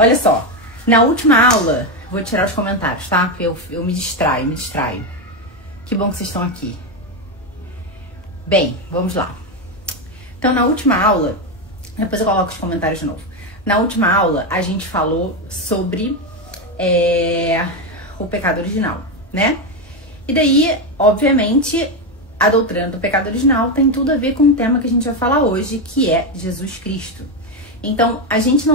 Olha só, na última aula, vou tirar os comentários, tá? Porque eu me distraio. Que bom que vocês estão aqui. Bem, vamos lá. Então, na última aula, depois eu coloco os comentários de novo. Na última aula, a gente falou sobre o pecado original, né? E daí, obviamente, a doutrina do pecado original tem tudo a ver com o tema que a gente vai falar hoje, que é Jesus Cristo. Então, a gente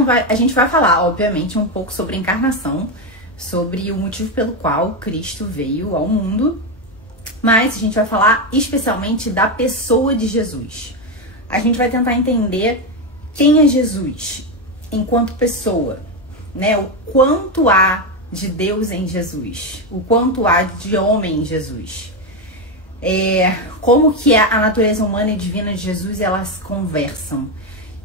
vai falar, obviamente, um pouco sobre a encarnação, sobre o motivo pelo qual Cristo veio ao mundo, mas a gente vai falar especialmente da pessoa de Jesus. A gente vai tentar entender quem é Jesus enquanto pessoa, né? O quanto há de Deus em Jesus, o quanto há de homem em Jesus. Como que a natureza humana e divina de Jesus, elas conversam.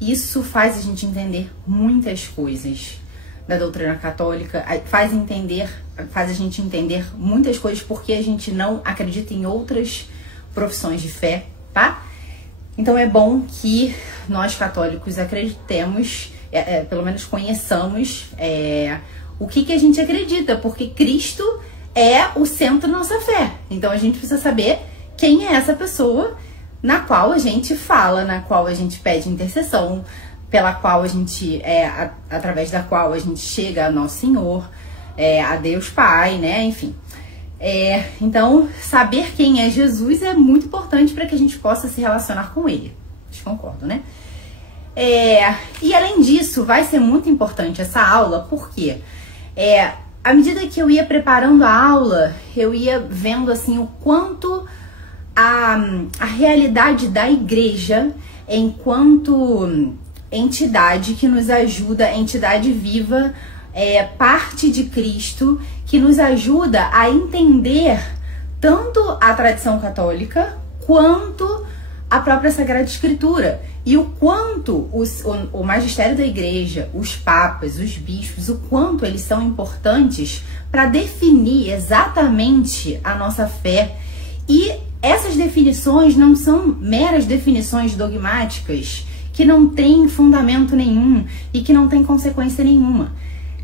Isso faz a gente entender muitas coisas da doutrina católica, faz a gente entender muitas coisas porque a gente não acredita em outras profissões de fé, tá? Então é bom que nós católicos acreditemos, pelo menos conheçamos o que a gente acredita, porque Cristo é o centro da nossa fé. Então a gente precisa saber quem é essa pessoa na qual a gente fala, na qual a gente pede intercessão, pela qual a gente, através da qual a gente chega a Nosso Senhor, a Deus Pai, né? Enfim. Então, saber quem é Jesus é muito importante para que a gente possa se relacionar com Ele. Vocês concordam, né? E além disso, vai ser muito importante essa aula, porque à medida que eu ia preparando a aula, eu ia vendo assim o quanto a realidade da igreja enquanto entidade que nos ajuda, entidade viva, parte de Cristo, que nos ajuda a entender tanto a tradição católica quanto a própria Sagrada Escritura. E o quanto o magistério da igreja, os papas, os bispos, o quanto eles são importantes para definir exatamente a nossa fé. E essas definições não são meras definições dogmáticas que não têm fundamento nenhum e que não têm consequência nenhuma.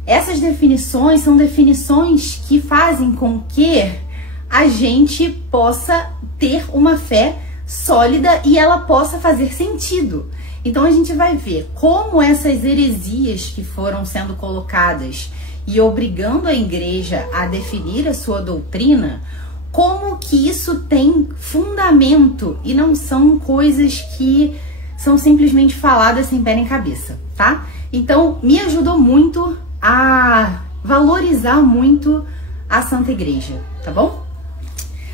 Essas definições são definições que fazem com que a gente possa ter uma fé sólida e ela possa fazer sentido. Então a gente vai ver como essas heresias que foram sendo colocadas e obrigando a igreja a definir a sua doutrina, como que isso tem fundamento e não são coisas que são simplesmente faladas sem pé nem cabeça, tá? Então, me ajudou muito a valorizar muito a Santa Igreja, tá bom?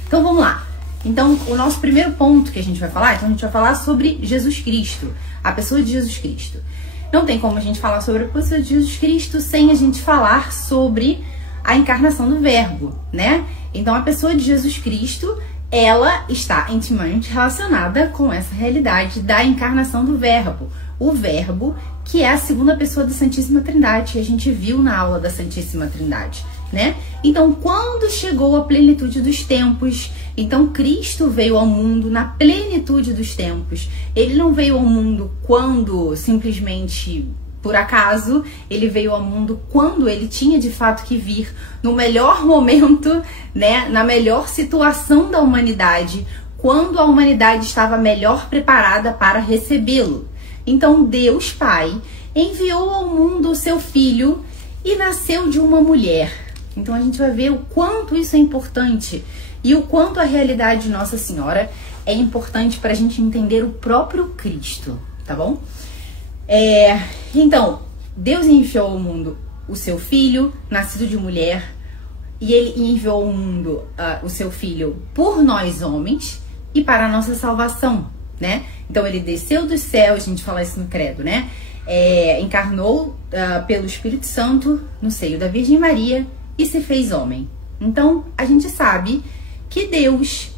Então, vamos lá. Então, o nosso primeiro ponto que a gente vai falar, então a gente vai falar sobre Jesus Cristo, a pessoa de Jesus Cristo. Não tem como a gente falar sobre a pessoa de Jesus Cristo sem a gente falar sobre a encarnação do Verbo, né? Então, a pessoa de Jesus Cristo, ela está intimamente relacionada com essa realidade da encarnação do Verbo. O Verbo, que é a segunda pessoa da Santíssima Trindade, que a gente viu na aula da Santíssima Trindade, né? Então, quando chegou a plenitude dos tempos, então Cristo veio ao mundo na plenitude dos tempos. Ele não veio ao mundo quando simplesmente por acaso, ele veio ao mundo quando ele tinha de fato que vir, no melhor momento, né, na melhor situação da humanidade, quando a humanidade estava melhor preparada para recebê-lo. Então Deus Pai enviou ao mundo o seu Filho e nasceu de uma mulher. Então a gente vai ver o quanto isso é importante e o quanto a realidade de Nossa Senhora é importante para a gente entender o próprio Cristo, tá bom? Então, Deus enviou ao mundo o seu Filho, nascido de mulher, e ele enviou ao mundo o seu Filho por nós homens e para a nossa salvação, né? Então, ele desceu do céu, a gente fala isso no credo, né? Encarnou pelo Espírito Santo no seio da Virgem Maria e se fez homem. Então, a gente sabe que Deus,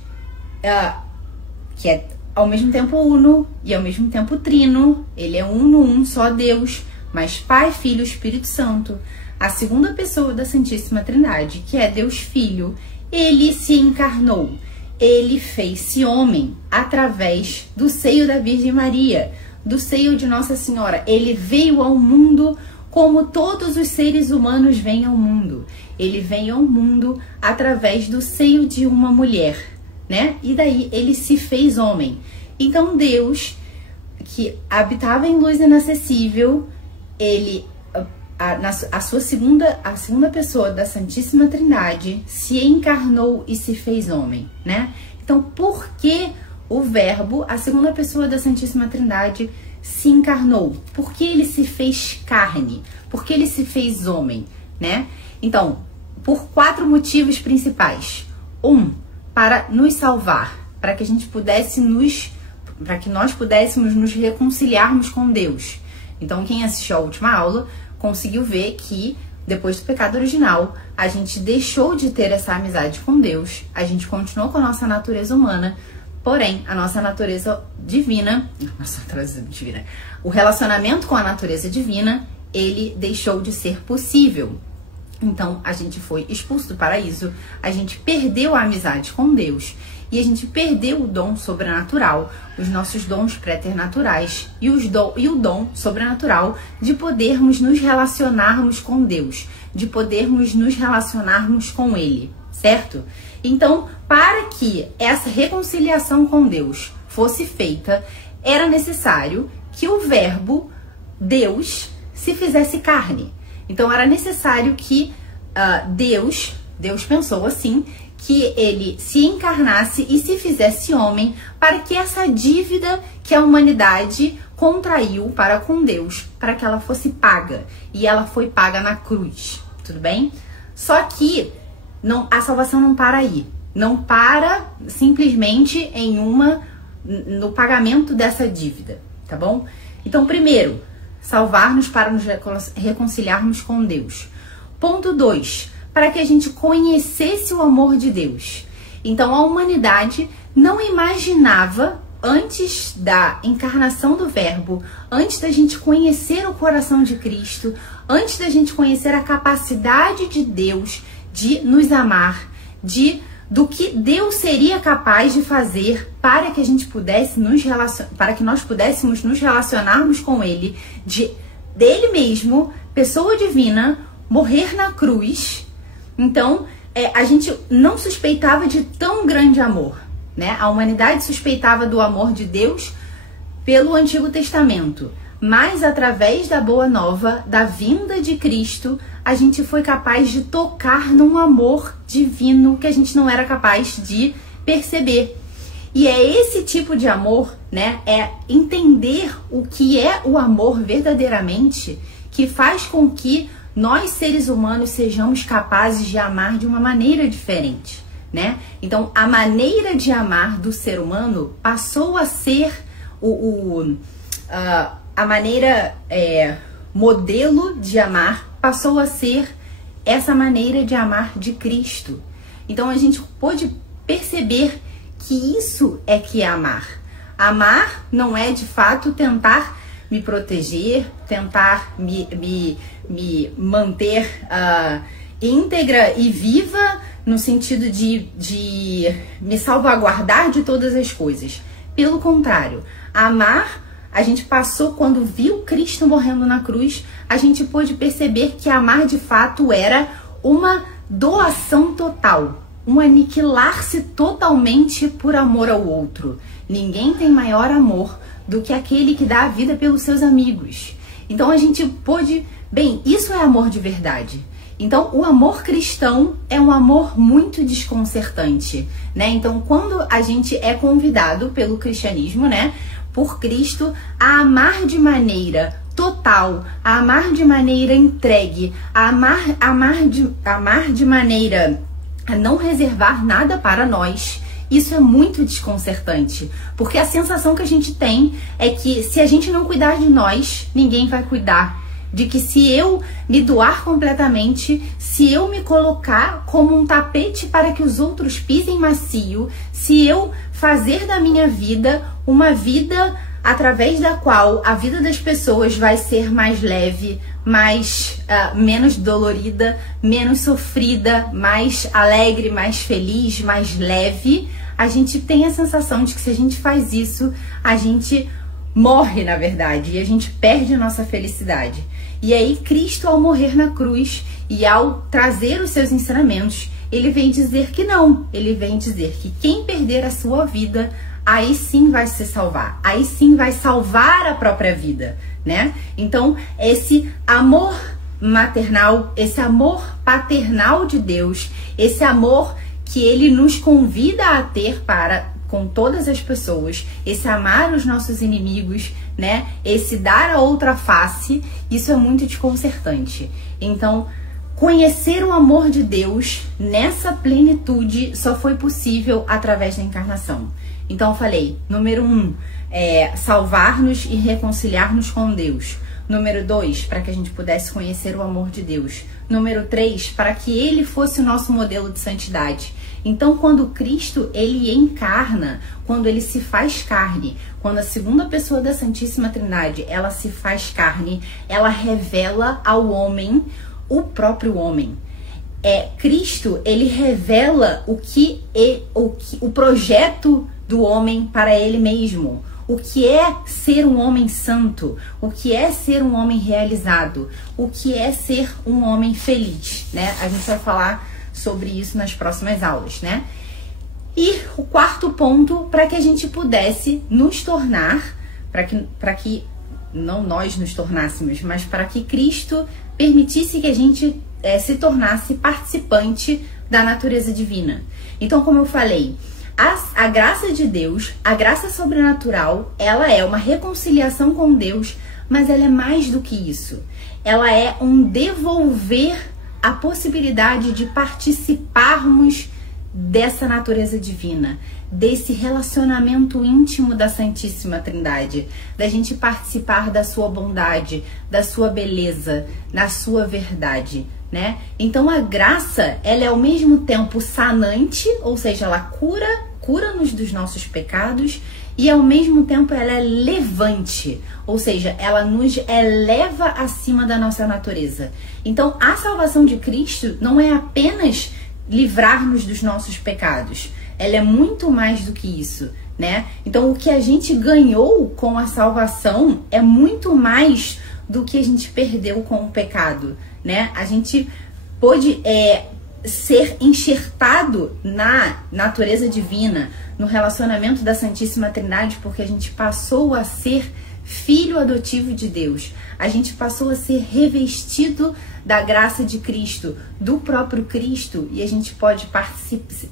que é ao mesmo tempo uno e ao mesmo tempo trino, ele é um só Deus, mas Pai, Filho e Espírito Santo, a segunda pessoa da Santíssima Trindade, que é Deus Filho, ele se encarnou, ele fez-se homem através do seio da Virgem Maria, do seio de Nossa Senhora. Ele veio ao mundo como todos os seres humanos vêm ao mundo. Ele vem ao mundo através do seio de uma mulher, né? E daí ele se fez homem. Então Deus, que habitava em luz inacessível, ele, a segunda pessoa da Santíssima Trindade, se encarnou e se fez homem, né? Então, por que o Verbo, a segunda pessoa da Santíssima Trindade, se encarnou? Por que ele se fez carne? Por que ele se fez homem, né? Então, por 4 motivos principais. Para nos salvar, para que a gente para que nós pudéssemos nos reconciliarmos com Deus. Então, quem assistiu à última aula conseguiu ver que depois do pecado original, a gente deixou de ter essa amizade com Deus, a gente continuou com a nossa natureza humana, porém, a nossa natureza divina, o relacionamento com a natureza divina, ele deixou de ser possível. Então, a gente foi expulso do paraíso, a gente perdeu a amizade com Deus e a gente perdeu o dom sobrenatural, os nossos dons préternaturais e o dom sobrenatural de podermos nos relacionarmos com Deus, de podermos nos relacionarmos com Ele, certo? Então, para que essa reconciliação com Deus fosse feita, era necessário que o Verbo, Deus, se fizesse carne. Então, era necessário que Deus pensou assim, que ele se encarnasse e se fizesse homem para que essa dívida que a humanidade contraiu para com Deus, para que ela fosse paga. E ela foi paga na cruz, tudo bem? Só que a salvação não para aí. Não para simplesmente no pagamento dessa dívida, tá bom? Então, primeiro, salvar-nos para nos reconciliarmos com Deus. Ponto 2, para que a gente conhecesse o amor de Deus. Então, a humanidade não imaginava, antes da encarnação do Verbo, antes da gente conhecer o coração de Cristo, antes da gente conhecer a capacidade de Deus de nos amar, do que Deus seria capaz de fazer para que a gente pudesse para que nós pudéssemos nos relacionarmos com Ele, dele mesmo, pessoa divina, morrer na cruz. Então, a gente não suspeitava de tão grande amor, né? A humanidade suspeitava do amor de Deus pelo Antigo Testamento, mas através da Boa Nova, da vinda de Cristo, a gente foi capaz de tocar num amor divino que a gente não era capaz de perceber. E é esse tipo de amor, né? É entender o que é o amor verdadeiramente que faz com que nós, seres humanos, sejamos capazes de amar de uma maneira diferente, né? Então, a maneira de amar do ser humano passou a ser a maneira modelo de amar, passou a ser essa maneira de amar de Cristo. Então, a gente pôde perceber que isso é que é amar. Amar não é, de fato, tentar me proteger, tentar me manter íntegra e viva, no sentido de me salvaguardar de todas as coisas. Pelo contrário, amar, a gente passou, quando viu Cristo morrendo na cruz, a gente pôde perceber que amar de fato era uma doação total, um aniquilar-se totalmente por amor ao outro. Ninguém tem maior amor do que aquele que dá a vida pelos seus amigos. Então a gente pôde... Bem, isso é amor de verdade. Então o amor cristão é um amor muito desconcertante, né? Então quando a gente é convidado pelo cristianismo, né, por Cristo, a amar de maneira total, a amar de maneira entregue, a amar de maneira a não reservar nada para nós, isso é muito desconcertante, porque a sensação que a gente tem é que se a gente não cuidar de nós, ninguém vai cuidar. De que se eu me doar completamente, se eu me colocar como um tapete para que os outros pisem macio, se eu fazer da minha vida uma vida através da qual a vida das pessoas vai ser mais leve, menos dolorida, menos sofrida, mais alegre, mais feliz, mais leve, a gente tem a sensação de que se a gente faz isso, a gente morre, na verdade, e a gente perde a nossa felicidade. E aí Cristo, ao morrer na cruz e ao trazer os seus ensinamentos, ele vem dizer que não. Ele vem dizer que quem perder a sua vida, aí sim vai se salvar. Aí sim vai salvar a própria vida, né? Então, esse amor maternal, esse amor paternal de Deus, esse amor que ele nos convida a ter para com todas as pessoas, esse amar os nossos inimigos, né? Esse dar a outra face, isso é muito desconcertante. Então, conhecer o amor de Deus nessa plenitude só foi possível através da encarnação. Então eu falei, número 1, salvar-nos e reconciliar-nos com Deus. Número 2, para que a gente pudesse conhecer o amor de Deus. Número 3, para que ele fosse o nosso modelo de santidade. Então, quando Cristo, ele encarna, quando ele se faz carne, quando a segunda pessoa da Santíssima Trindade, ela se faz carne, ela revela ao homem o próprio homem. Cristo, ele revela o projeto do homem para ele mesmo. O que é ser um homem santo, o que é ser um homem realizado, o que é ser um homem feliz, né? A gente vai falar sobre isso nas próximas aulas, né? E o quarto ponto, para que a gente pudesse nos tornar, para que não nós nos tornássemos, mas para que Cristo permitisse que a gente se tornasse participante da natureza divina. Então, como eu falei, a graça de Deus, a graça sobrenatural, ela é uma reconciliação com Deus, mas ela é mais do que isso. Ela é um devolver a possibilidade de participarmos dessa natureza divina, desse relacionamento íntimo da Santíssima Trindade, da gente participar da sua bondade, da sua beleza, da sua verdade, né? Então a graça, ela é ao mesmo tempo sanante, ou seja, ela cura-nos dos nossos pecados, e ao mesmo tempo ela é levante, ou seja, ela nos eleva acima da nossa natureza. Então a salvação de Cristo não é apenas livrar-nos dos nossos pecados, ela é muito mais do que isso, né? Então o que a gente ganhou com a salvação é muito mais do que a gente perdeu com o pecado, né? A gente pôde ser enxertado na natureza divina, no relacionamento da Santíssima Trindade, porque a gente passou a ser filho adotivo de Deus. A gente passou a ser revestido da graça de Cristo, do próprio Cristo, e a gente pode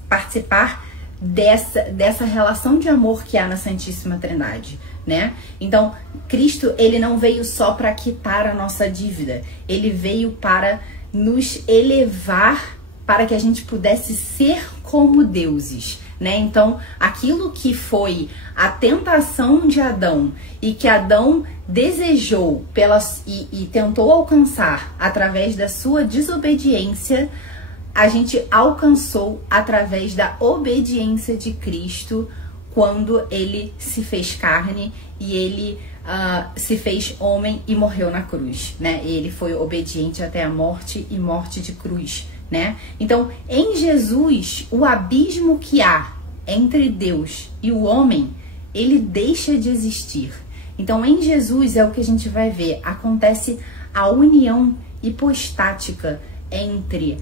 participar dessa relação de amor que há na Santíssima Trindade, né? Então, Cristo, ele não veio só para quitar a nossa dívida, ele veio para nos elevar, para que a gente pudesse ser como deuses, né? Então, aquilo que foi a tentação de Adão e que Adão desejou e tentou alcançar através da sua desobediência, a gente alcançou através da obediência de Cristo, quando ele se fez carne e ele se fez homem e morreu na cruz, né? Ele foi obediente até a morte e morte de cruz, né? Então, em Jesus, o abismo que há entre Deus e o homem, ele deixa de existir. Então, em Jesus é o que a gente vai ver. Acontece a união hipostática entre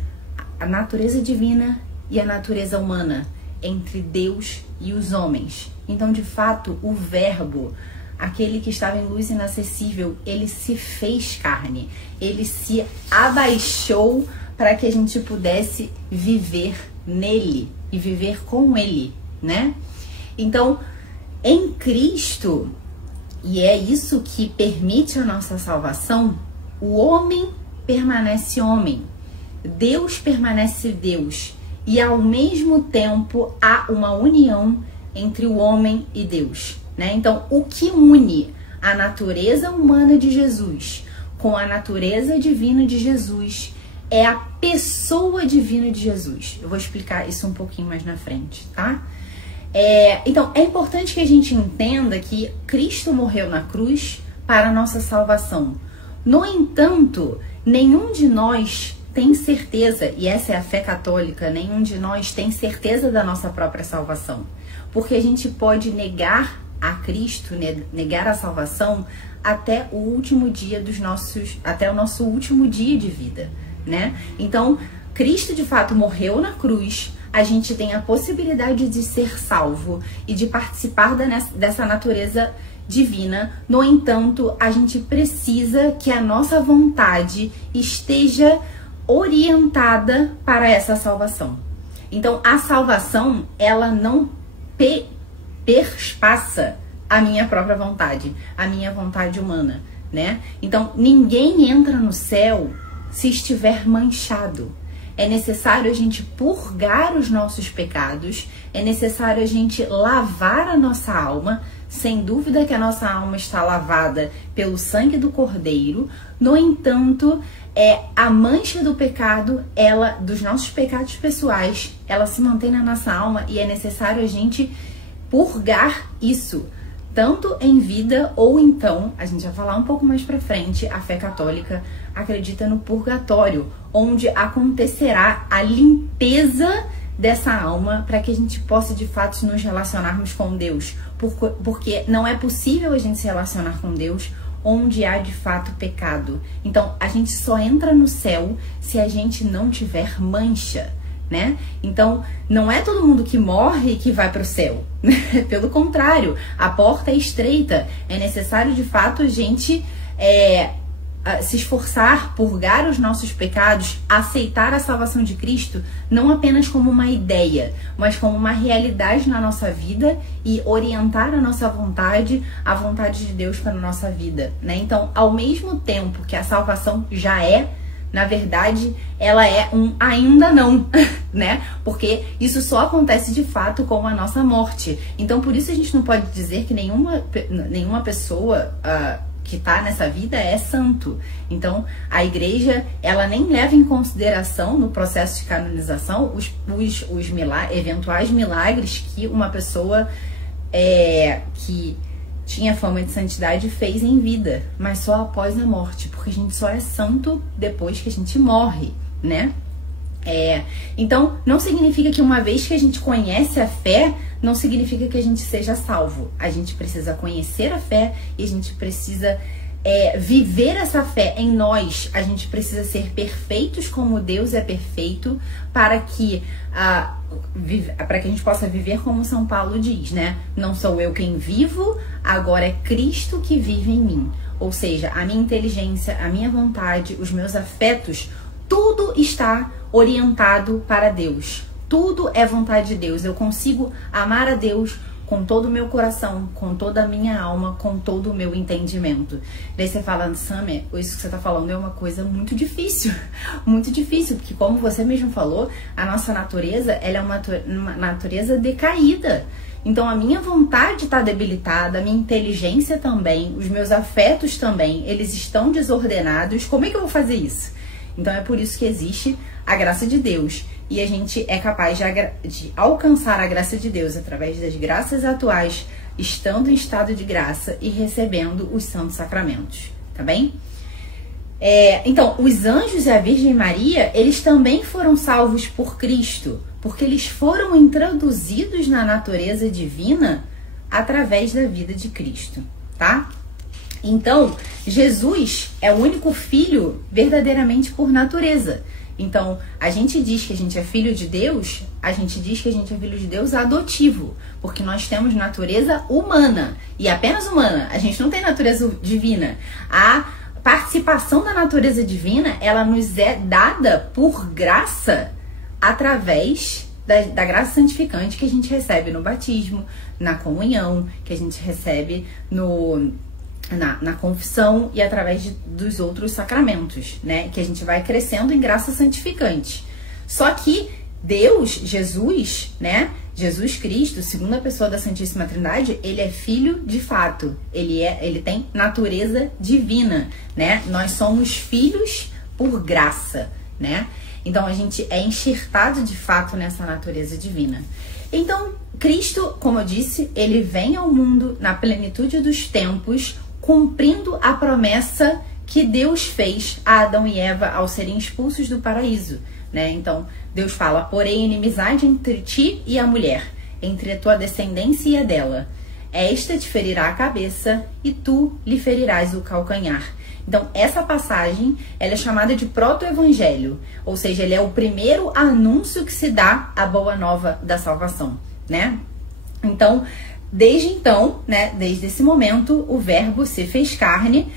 a natureza divina e a natureza humana, entre Deus e os homens. Então, de fato, o Verbo, aquele que estava em luz inacessível, ele se fez carne. Ele se abaixou para que a gente pudesse viver nele e viver com ele, né? Então, em Cristo, e é isso que permite a nossa salvação, o homem permanece homem, Deus permanece Deus, e ao mesmo tempo há uma união entre o homem e Deus, né? Então, o que une a natureza humana de Jesus com a natureza divina de Jesus é a pessoa divina de Jesus. Eu vou explicar isso um pouquinho mais na frente, tá? Então, é importante que a gente entenda que Cristo morreu na cruz para a nossa salvação. No entanto, nenhum de nós tem certeza, e essa é a fé católica, nenhum de nós tem certeza da nossa própria salvação. Porque a gente pode negar a Cristo, negar a salvação, até o último dia até o nosso último dia de vida, né? Então, Cristo de fato morreu na cruz. A gente tem a possibilidade de ser salvo e de participar dessa natureza divina. No entanto, a gente precisa que a nossa vontade esteja orientada para essa salvação. Então, a salvação, ela não perpassa a minha própria vontade, a minha vontade humana, né? Então, ninguém entra no céu se estiver manchado. É necessário a gente purgar os nossos pecados, é necessário a gente lavar a nossa alma. Sem dúvida que a nossa alma está lavada pelo sangue do Cordeiro. No entanto, a mancha do pecado, dos nossos pecados pessoais, ela se mantém na nossa alma e é necessário a gente purgar isso, tanto em vida ou então, a gente vai falar um pouco mais pra frente, a fé católica acredita no purgatório, onde acontecerá a limpeza dessa alma para que a gente possa de fato nos relacionarmos com Deus, porque não é possível a gente se relacionar com Deus onde há de fato pecado. Então a gente só entra no céu se a gente não tiver mancha, né? Então não é todo mundo que morre que vai para o céu, pelo contrário, a porta é estreita, é necessário de fato a gente se esforçar, purgar os nossos pecados, aceitar a salvação de Cristo, não apenas como uma ideia, mas como uma realidade na nossa vida e orientar a nossa vontade, a vontade de Deus para a nossa vida, né? Então, ao mesmo tempo que a salvação já na verdade, ela é um ainda não, né? Porque isso só acontece de fato com a nossa morte. Então, por isso a gente não pode dizer que nenhuma pessoa que está nessa vida é santo. Então, a igreja, ela nem leva em consideração no processo de canonização os eventuais milagres que uma pessoa que tinha fama de santidade fez em vida, mas só após a morte, porque a gente só é santo depois que a gente morre, né? Então, não significa que uma vez que a gente conhece a fé, não significa que a gente seja salvo. A gente precisa conhecer a fé e a gente precisa viver essa fé em nós. A gente precisa ser perfeitos como Deus é perfeito para que a gente possa viver como São Paulo diz, né? Não sou eu quem vivo, agora é Cristo que vive em mim. Ou seja, a minha inteligência, a minha vontade, os meus afetos, tudo está orientado para Deus. Tudo é vontade de Deus. Eu consigo amar a Deus com todo o meu coração, com toda a minha alma, com todo o meu entendimento. Daí você fala, Summer, isso que você está falando é uma coisa muito difícil. Muito difícil, porque como você mesmo falou, a nossa natureza, ela é uma natureza decaída. Então a minha vontade está debilitada, a minha inteligência também, os meus afetos também, eles estão desordenados. Como é que eu vou fazer isso? Então é por isso que existe a graça de Deus. E a gente é capaz de alcançar a graça de Deus através das graças atuais, estando em estado de graça e recebendo os santos sacramentos, tá bem? Então, os anjos e a Virgem Maria, eles também foram salvos por Cristo, porque eles foram introduzidos na natureza divina através da vida de Cristo, tá? Então, Jesus é o único filho verdadeiramente por natureza. Então, a gente diz que a gente é filho de Deus, a gente diz que a gente é filho de Deus adotivo, porque nós temos natureza humana, e apenas humana, a gente não tem natureza divina. A participação da natureza divina, ela nos é dada por graça, através da graça santificante que a gente recebe no batismo, na comunhão, que a gente recebe na confissão e através dos outros sacramentos, né? Que a gente vai crescendo em graça santificante. Só que Deus, Jesus, né? Jesus Cristo, segunda pessoa da Santíssima Trindade, ele é filho de fato. Ele tem natureza divina, né? Nós somos filhos por graça, né? Então a gente é enxertado de fato nessa natureza divina. Então, Cristo, como eu disse, ele vem ao mundo na plenitude dos tempos, cumprindo a promessa que Deus fez a Adão e Eva ao serem expulsos do paraíso, né? Então, Deus fala, porém, inimizade entre ti e a mulher, entre a tua descendência e a dela. esta te ferirá a cabeça e tu lhe ferirás o calcanhar. Então, essa passagem, ela é chamada de proto-evangelho, ou seja, ele é o primeiro anúncio que se dá à boa nova da salvação, né? Então, desde esse momento, o verbo se fez carne,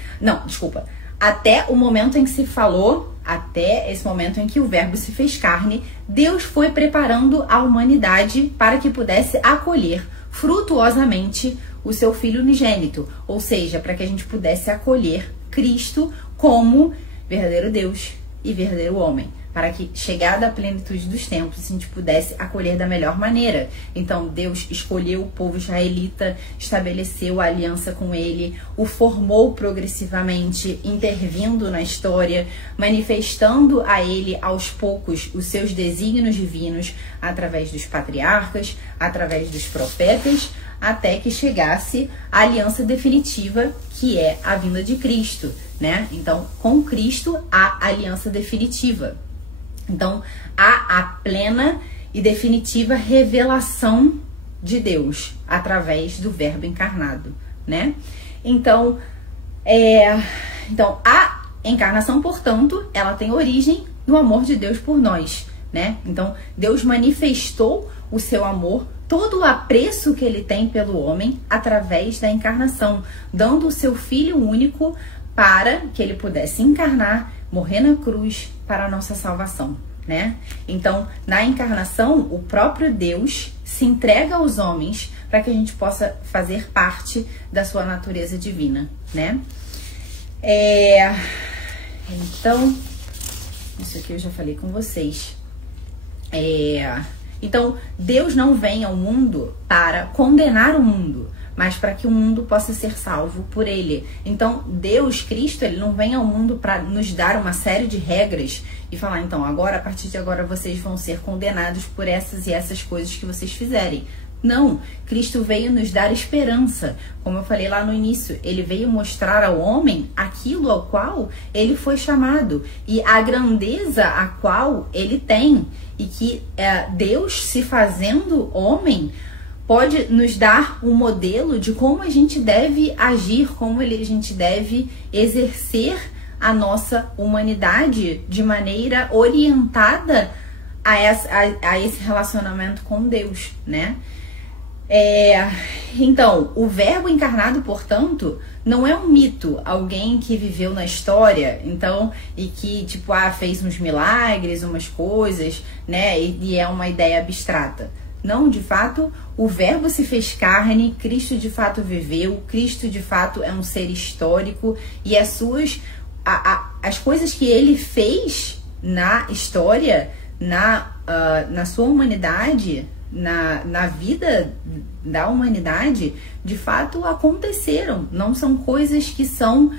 até o momento em que se falou, até esse momento em que o verbo se fez carne, Deus foi preparando a humanidade para que pudesse acolher frutuosamente o seu Filho unigênito, ou seja, para que a gente pudesse acolher Cristo como verdadeiro Deus e verdadeiro homem, para que, chegada a plenitude dos tempos, a gente pudesse acolher da melhor maneira. Então, Deus escolheu o povo israelita, estabeleceu a aliança com ele, o formou progressivamente, intervindo na história, manifestando a ele, aos poucos, os seus desígnios divinos, através dos patriarcas, através dos profetas, até que chegasse a aliança definitiva, que é a vinda de Cristo, né? Então, com Cristo, há aliança definitiva. Então, há a plena e definitiva revelação de Deus através do Verbo encarnado, né? Então, a encarnação, portanto, ela tem origem no amor de Deus por nós, né? Então, Deus manifestou o seu amor, todo o apreço que ele tem pelo homem através da encarnação, dando o seu Filho único para que ele pudesse encarnar, morrer na cruz para a nossa salvação, né? Então, na encarnação, o próprio Deus se entrega aos homens para que a gente possa fazer parte da sua natureza divina, né? Então, isso aqui eu já falei com vocês. Então, Deus não vem ao mundo para condenar o mundo, mas para que o mundo possa ser salvo por ele. Então, Deus, Cristo, ele não vem ao mundo para nos dar uma série de regras e falar, então, agora, a partir de agora, vocês vão ser condenados por essas e essas coisas que vocês fizerem. Não, Cristo veio nos dar esperança. Como eu falei lá no início, ele veio mostrar ao homem aquilo ao qual ele foi chamado e a grandeza a qual ele tem. E que Deus, se fazendo homem, pode nos dar um modelo de como a gente deve agir, como a gente deve exercer a nossa humanidade de maneira orientada a esse relacionamento com Deus, né? Então, o Verbo encarnado, portanto, não é um mito, alguém que viveu na história, então, e que, tipo, fez uns milagres, umas coisas, né, e é uma ideia abstrata. Não, de fato, o Verbo se fez carne, Cristo de fato viveu, Cristo de fato é um ser histórico, e as coisas que ele fez na história, na sua humanidade, na vida da humanidade, de fato aconteceram. Não são coisas que são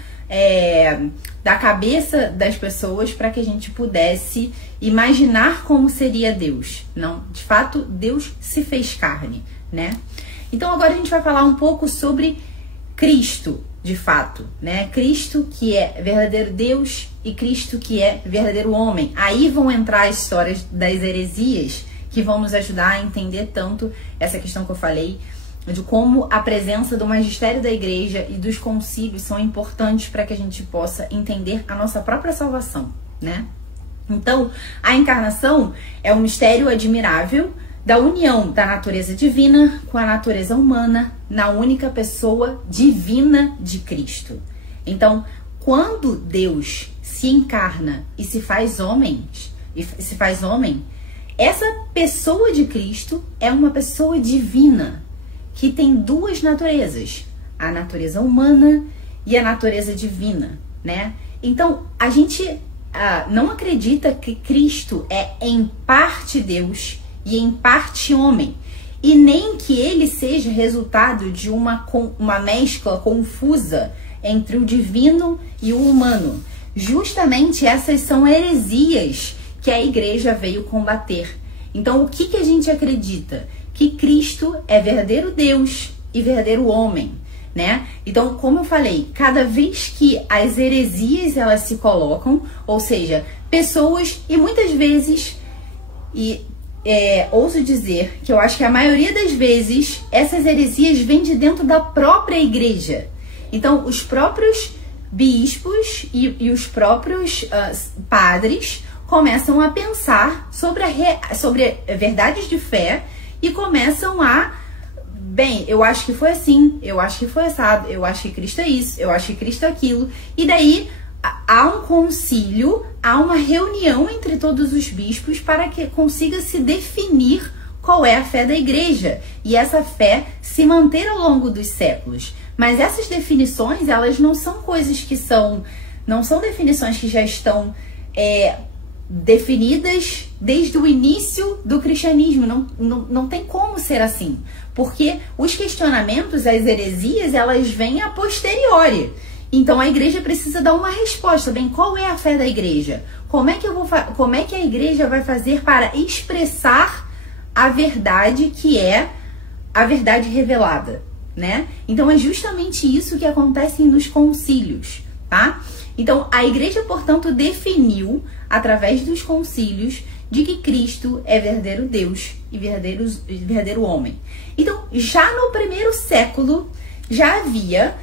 da cabeça das pessoas para que a gente pudesse imaginar como seria Deus. Não, de fato, Deus se fez carne, né? Então agora a gente vai falar um pouco sobre Cristo, de fato, né? Cristo que é verdadeiro Deus e Cristo que é verdadeiro homem. Aí vão entrar as histórias das heresias, que vão nos ajudar a entender tanto essa questão que eu falei, de como a presença do magistério da igreja e dos concílios são importantes para que a gente possa entender a nossa própria salvação, né? Então, a encarnação é um mistério admirável da união da natureza divina com a natureza humana na única pessoa divina de Cristo. Então, quando Deus se encarna e se faz homem, essa pessoa de Cristo é uma pessoa divina, que tem duas naturezas, a natureza humana e a natureza divina, né? Então, a gente não acredita que Cristo é em parte Deus e em parte homem, e nem que ele seja resultado de uma mescla confusa entre o divino e o humano. Justamente essas são heresias que a igreja veio combater. Então, o que a gente acredita? Que Cristo é verdadeiro Deus e verdadeiro homem, né? Então, como eu falei, cada vez que as heresias elas se colocam, ou seja, pessoas, e muitas vezes, e ouso dizer que eu acho que a maioria das vezes essas heresias vêm de dentro da própria igreja. Então, os próprios bispos e os próprios padres começam a pensar sobre verdades de fé e começam a, bem, eu acho que foi assim, eu acho que foi assado, eu acho que Cristo é isso, eu acho que Cristo é aquilo. E daí há um concílio, há uma reunião entre todos os bispos para que consiga se definir qual é a fé da igreja e essa fé se manter ao longo dos séculos. Mas essas definições, elas não são coisas que não são definições que já estão definidas desde o início do cristianismo. Não tem como ser assim, porque os questionamentos, as heresias, elas vêm a posteriori. Então a igreja precisa dar uma resposta. Bem, qual é a fé da igreja? Como é que a igreja vai fazer para expressar a verdade que é a verdade revelada, né? Então é justamente isso que acontece nos concílios, tá? Então a igreja, portanto, definiu através dos concílios de que Cristo é verdadeiro Deus e verdadeiro homem. Então já no primeiro século já havia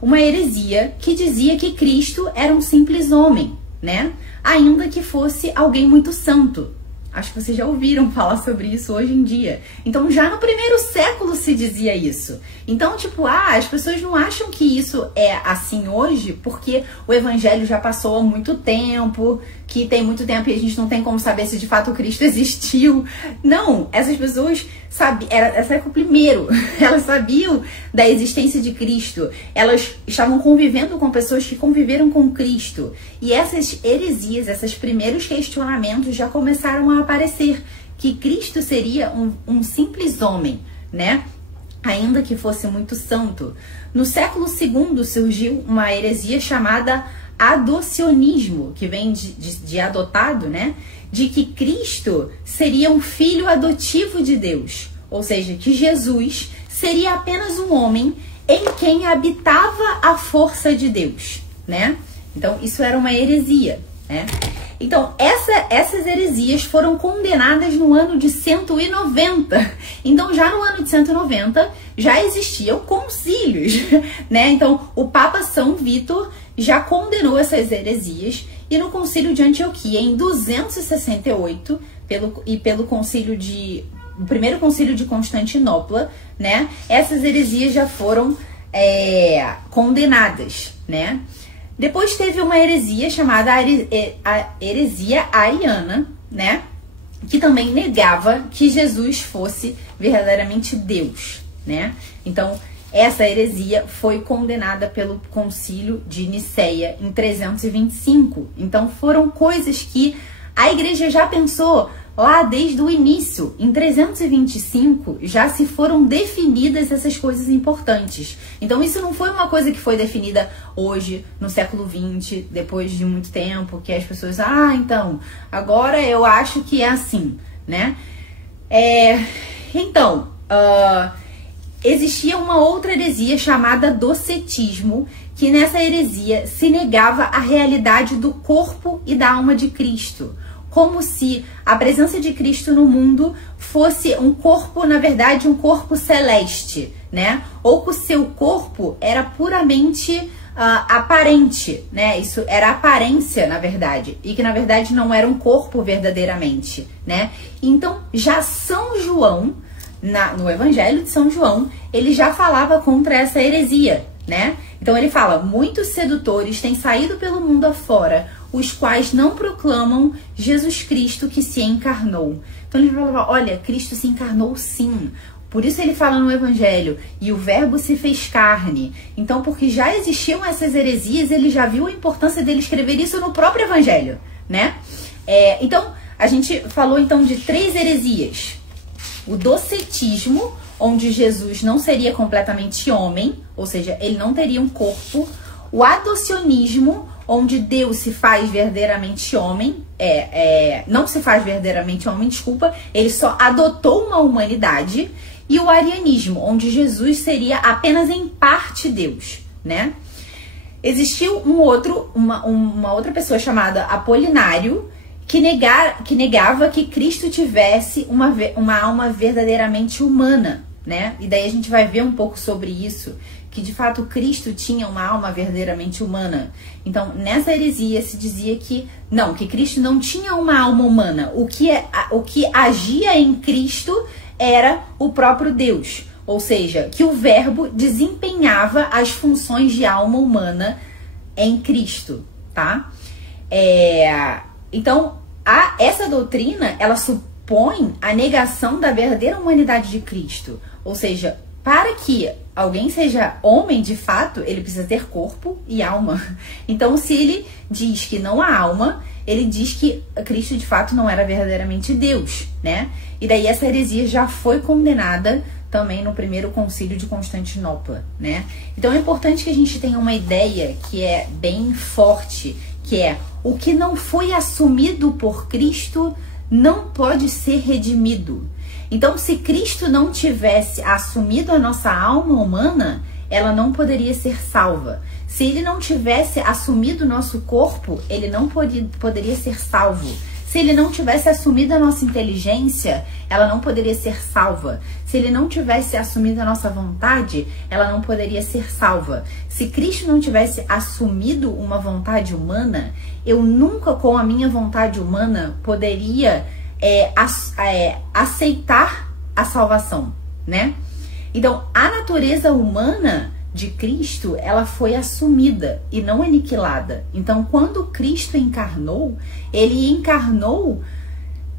uma heresia que dizia que Cristo era um simples homem, né? Ainda que fosse alguém muito santo. Acho que vocês já ouviram falar sobre isso hoje em dia. Então, já no primeiro século se dizia isso. Então, tipo, as pessoas não acham que isso é assim hoje porque o evangelho já passou há muito tempo, que tem muito tempo e a gente não tem como saber se de fato Cristo existiu. Não, essas pessoas era século primeiro, elas sabiam da existência de Cristo, elas estavam convivendo com pessoas que conviveram com Cristo, e essas heresias, esses primeiros questionamentos já começaram a aparecer, que Cristo seria um simples homem, né? Ainda que fosse muito santo. No século II surgiu uma heresia chamada adocionismo, que vem de adotado, né? De que Cristo seria um filho adotivo de Deus, ou seja, que Jesus seria apenas um homem em quem habitava a força de Deus, né? Então isso era uma heresia, né? Então essas heresias foram condenadas no ano de 190. Então já no ano de 190 já existiam concílios, né? Então o Papa São Vítor já condenou essas heresias, e no concílio de Antioquia, em 268, pelo primeiro concílio de Constantinopla, né? Essas heresias já foram condenadas, né? Depois teve uma heresia chamada a heresia ariana, né? Que também negava que Jesus fosse verdadeiramente Deus, né? Então, essa heresia foi condenada pelo concílio de Niceia em 325. Então, foram coisas que a igreja já pensou lá desde o início. Em 325 já se foram definidas essas coisas importantes. Então isso não foi uma coisa que foi definida hoje, no século XX, depois de muito tempo, que as pessoas, então, agora eu acho que é assim, né? Então, existia uma outra heresia chamada docetismo, que nessa heresia se negava a realidade do corpo e da alma de Cristo, como se a presença de Cristo no mundo fosse um corpo, na verdade, um corpo celeste, né? Ou que o seu corpo era puramente aparente, né? Isso era aparência, na verdade, e que na verdade não era um corpo verdadeiramente, né? Então, já São João, no Evangelho de São João, ele já falava contra essa heresia, né? Então ele fala: muitos sedutores têm saído pelo mundo afora, os quais não proclamam Jesus Cristo que se encarnou. Então ele falava: olha, Cristo se encarnou sim. Por isso ele fala no Evangelho: e o verbo se fez carne. Então, porque já existiam essas heresias, ele já viu a importância dele escrever isso no próprio Evangelho, né? Então, a gente falou então de 3 heresias. O docetismo, onde Jesus não seria completamente homem, ou seja, ele não teria um corpo. O adocionismo, onde Deus se faz verdadeiramente homem, não se faz verdadeiramente homem, desculpa, ele só adotou uma humanidade. E o arianismo, onde Jesus seria apenas em parte Deus, né? Existiu uma outra pessoa chamada Apolinário, que negava que Cristo tivesse uma alma verdadeiramente humana, né? E daí a gente vai ver um pouco sobre isso, que de fato Cristo tinha uma alma verdadeiramente humana. Então, nessa heresia se dizia que não, que Cristo não tinha uma alma humana. O que agia em Cristo era o próprio Deus. Ou seja, que o verbo desempenhava as funções de alma humana em Cristo, tá? Então, essa doutrina, ela supõe a negação da verdadeira humanidade de Cristo. Ou seja, para que alguém seja homem de fato, ele precisa ter corpo e alma. Então, se ele diz que não há alma, ele diz que Cristo de fato não era verdadeiramente Deus, né? E daí essa heresia já foi condenada também no primeiro concílio de Constantinopla, né? Então é importante que a gente tenha uma ideia que é bem forte, que é o que não foi assumido por Cristo não pode ser redimido. Então, se Cristo não tivesse assumido a nossa alma humana, ela não poderia ser salva. Se ele não tivesse assumido o nosso corpo, ele não poderia ser salvo. Se ele não tivesse assumido a nossa inteligência, ela não poderia ser salva. Se ele não tivesse assumido a nossa vontade, ela não poderia ser salva. Se Cristo não tivesse assumido uma vontade humana, eu nunca, com a minha vontade humana, poderia aceitar a salvação, né? Então, a natureza humana de Cristo, ela foi assumida e não aniquilada. Então, quando Cristo encarnou, ele encarnou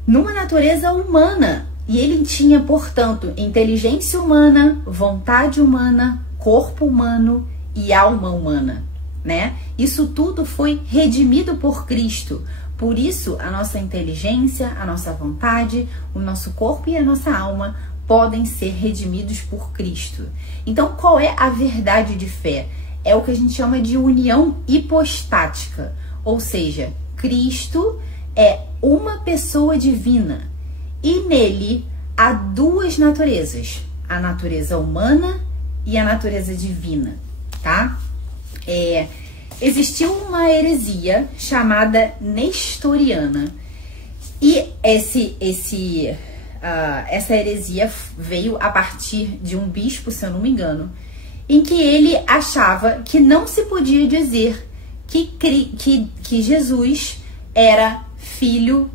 numa natureza humana. E ele tinha, portanto, inteligência humana, vontade humana, corpo humano e alma humana, né? Isso tudo foi redimido por Cristo. Por isso, a nossa inteligência, a nossa vontade, o nosso corpo e a nossa alma podem ser redimidos por Cristo. Então, qual é a verdade de fé? É o que a gente chama de união hipostática. Ou seja, Cristo é uma pessoa divina e nele há duas naturezas, a natureza humana e a natureza divina, tá? Existiu uma heresia chamada nestoriana e essa heresia veio a partir de um bispo, se eu não me engano, em que ele achava que não se podia dizer que Jesus era filho,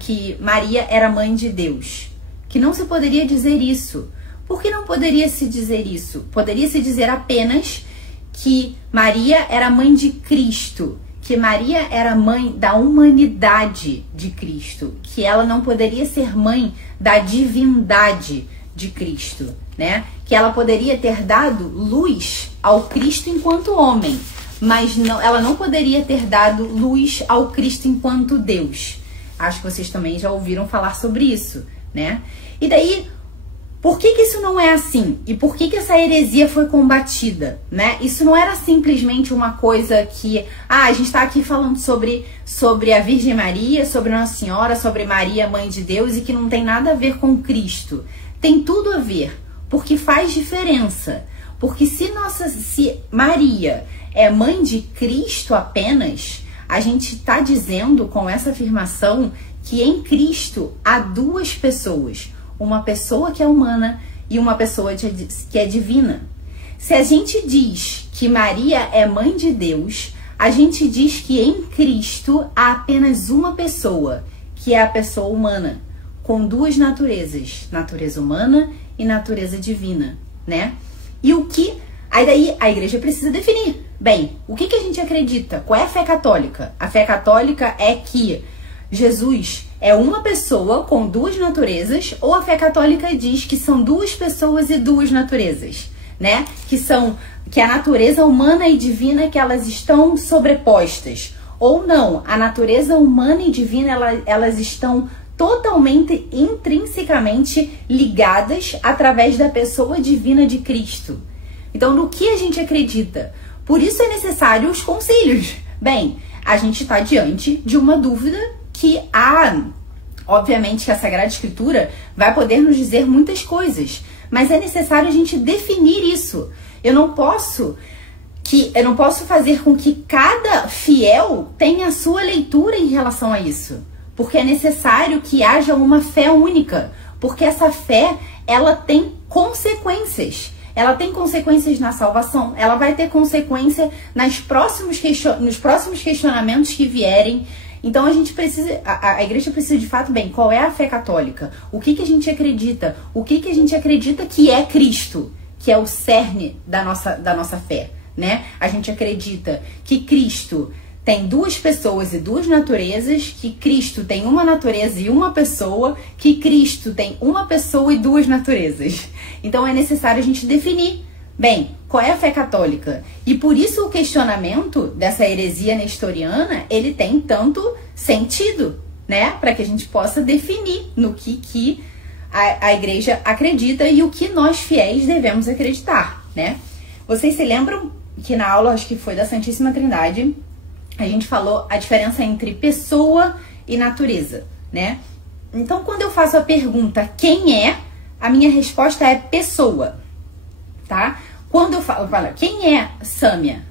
que Maria era mãe de Deus. Que não se poderia dizer isso. Por que não poderia se dizer isso? Poderia se dizer apenas que Maria era mãe de Cristo, que Maria era mãe da humanidade de Cristo, que ela não poderia ser mãe da divindade de Cristo, né? Que ela poderia ter dado luz ao Cristo enquanto homem, mas ela não poderia ter dado luz ao Cristo enquanto Deus. Acho que vocês também já ouviram falar sobre isso, né? E daí, por que isso não é assim? E por que essa heresia foi combatida, né? Isso não era simplesmente uma coisa que... a gente está aqui falando sobre a Virgem Maria, sobre Nossa Senhora, sobre Maria, Mãe de Deus, e que não tem nada a ver com Cristo. Tem tudo a ver, porque faz diferença. Porque se Maria é mãe de Cristo apenas, a gente está dizendo com essa afirmação que em Cristo há duas pessoas. Uma pessoa que é humana e uma pessoa que é divina. Se a gente diz que Maria é mãe de Deus, a gente diz que em Cristo há apenas uma pessoa, que é a pessoa humana, com duas naturezas, natureza humana e natureza divina, né? E o que... Aí daí a igreja precisa definir. Bem, o que a gente acredita? Qual é a fé católica? A fé católica é que Jesus é uma pessoa com duas naturezas, ou a fé católica diz que são duas pessoas e duas naturezas, né? Que a natureza humana e divina, que elas estão sobrepostas. Ou não, a natureza humana e divina, elas estão totalmente, intrinsecamente ligadas através da pessoa divina de Cristo. Então, no que a gente acredita? Por isso é necessário os concílios. Bem, a gente está diante de uma dúvida que obviamente que a Sagrada Escritura vai poder nos dizer muitas coisas, mas é necessário a gente definir isso. Eu não posso que eu não posso fazer com que cada fiel tenha a sua leitura em relação a isso. Porque é necessário que haja uma fé única. Porque essa fé, ela tem consequências. Ela tem consequências na salvação. Ela vai ter consequência nos próximos questionamentos que vierem. Então a gente precisa, a igreja precisa de fato, bem, qual é a fé católica? O que a gente acredita? O que a gente acredita que é Cristo? Que é o cerne da nossa fé, né? A gente acredita que Cristo tem duas pessoas e duas naturezas, que Cristo tem uma natureza e uma pessoa, que Cristo tem uma pessoa e duas naturezas. Então é necessário a gente definir, bem, qual é a fé católica? E por isso o questionamento dessa heresia nestoriana, ele tem tanto sentido, né? Para que a gente possa definir no que a igreja acredita e o que nós fiéis devemos acreditar, né? Vocês se lembram que na aula, acho que foi da Santíssima Trindade, a gente falou a diferença entre pessoa e natureza, né? Então, quando eu faço a pergunta quem é, a minha resposta é pessoa, tá? Quando eu falo quem é Sâmia?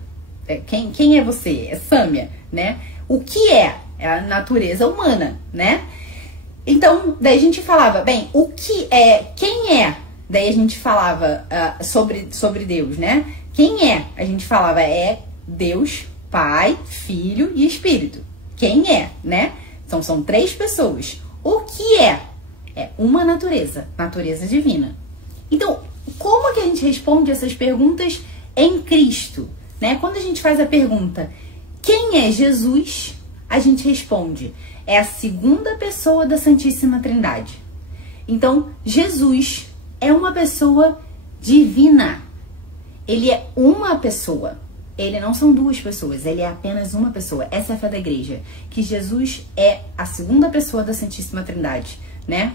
Quem é você? É Sâmia, né? O que é? É a natureza humana, né? Então, daí a gente falava, bem, o que é? Quem é? Daí a gente falava sobre Deus, né? Quem é? A gente falava é Deus, Pai, Filho e Espírito. Quem é, né? Então são três pessoas. O que é? É uma natureza divina. Então, como que a gente responde essas perguntas em Cristo, né? Quando a gente faz a pergunta, quem é Jesus? A gente responde, é a segunda pessoa da Santíssima Trindade. Então, Jesus é uma pessoa divina. Ele é uma pessoa. Ele não são duas pessoas, ele é apenas uma pessoa. Essa é a fé da igreja, que Jesus é a segunda pessoa da Santíssima Trindade, né?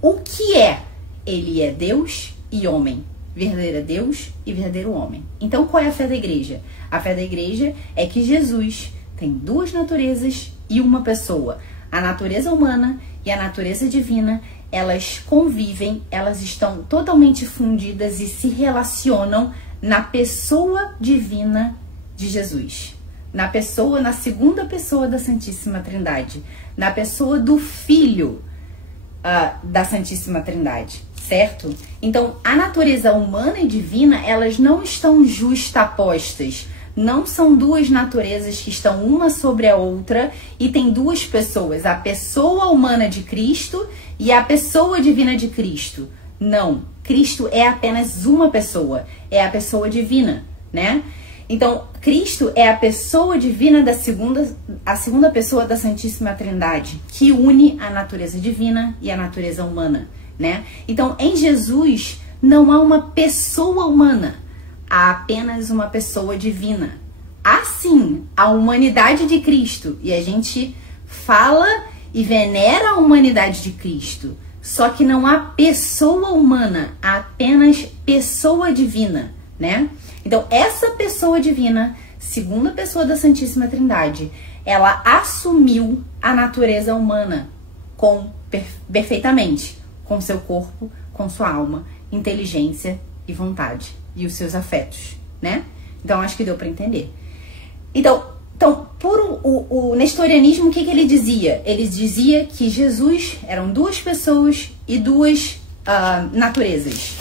O que é? Ele é Deus e homem, verdadeiro Deus e verdadeiro homem. Então, qual é a fé da igreja? A fé da igreja é que Jesus tem duas naturezas e uma pessoa. A natureza humana e a natureza divina, elas convivem, elas estão totalmente fundidas e se relacionam na pessoa divina de Jesus, na segunda pessoa da Santíssima Trindade, na pessoa do Filho da Santíssima Trindade, certo? Então, a natureza humana e divina, elas não estão justapostas, não são duas naturezas que estão uma sobre a outra e tem duas pessoas, a pessoa humana de Cristo e a pessoa divina de Cristo. Não, Cristo é apenas uma pessoa, é a pessoa divina, né? Então, Cristo é a pessoa divina a segunda pessoa da Santíssima Trindade, que une a natureza divina e a natureza humana, né? Então, em Jesus não há uma pessoa humana, há apenas uma pessoa divina. Há sim a humanidade de Cristo, e a gente fala e venera a humanidade de Cristo. Só que não há pessoa humana, há apenas pessoa divina, né? Então, essa pessoa divina, segunda pessoa da Santíssima Trindade, ela assumiu a natureza humana perfeitamente, com seu corpo, com sua alma, inteligência e vontade, e os seus afetos, né? Então, acho que deu para entender. Então por o nestorianismo, o que ele dizia? Ele dizia que Jesus eram duas pessoas e duas naturezas.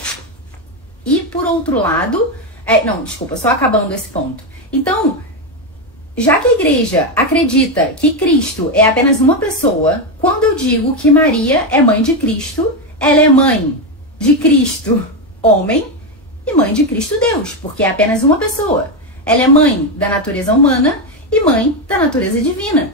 E por outro lado, só acabando esse ponto. Então, já que a igreja acredita que Cristo é apenas uma pessoa, quando eu digo que Maria é mãe de Cristo, ela é mãe de Cristo, homem, e mãe de Cristo Deus, porque é apenas uma pessoa. Ela é mãe da natureza humana e mãe da natureza divina.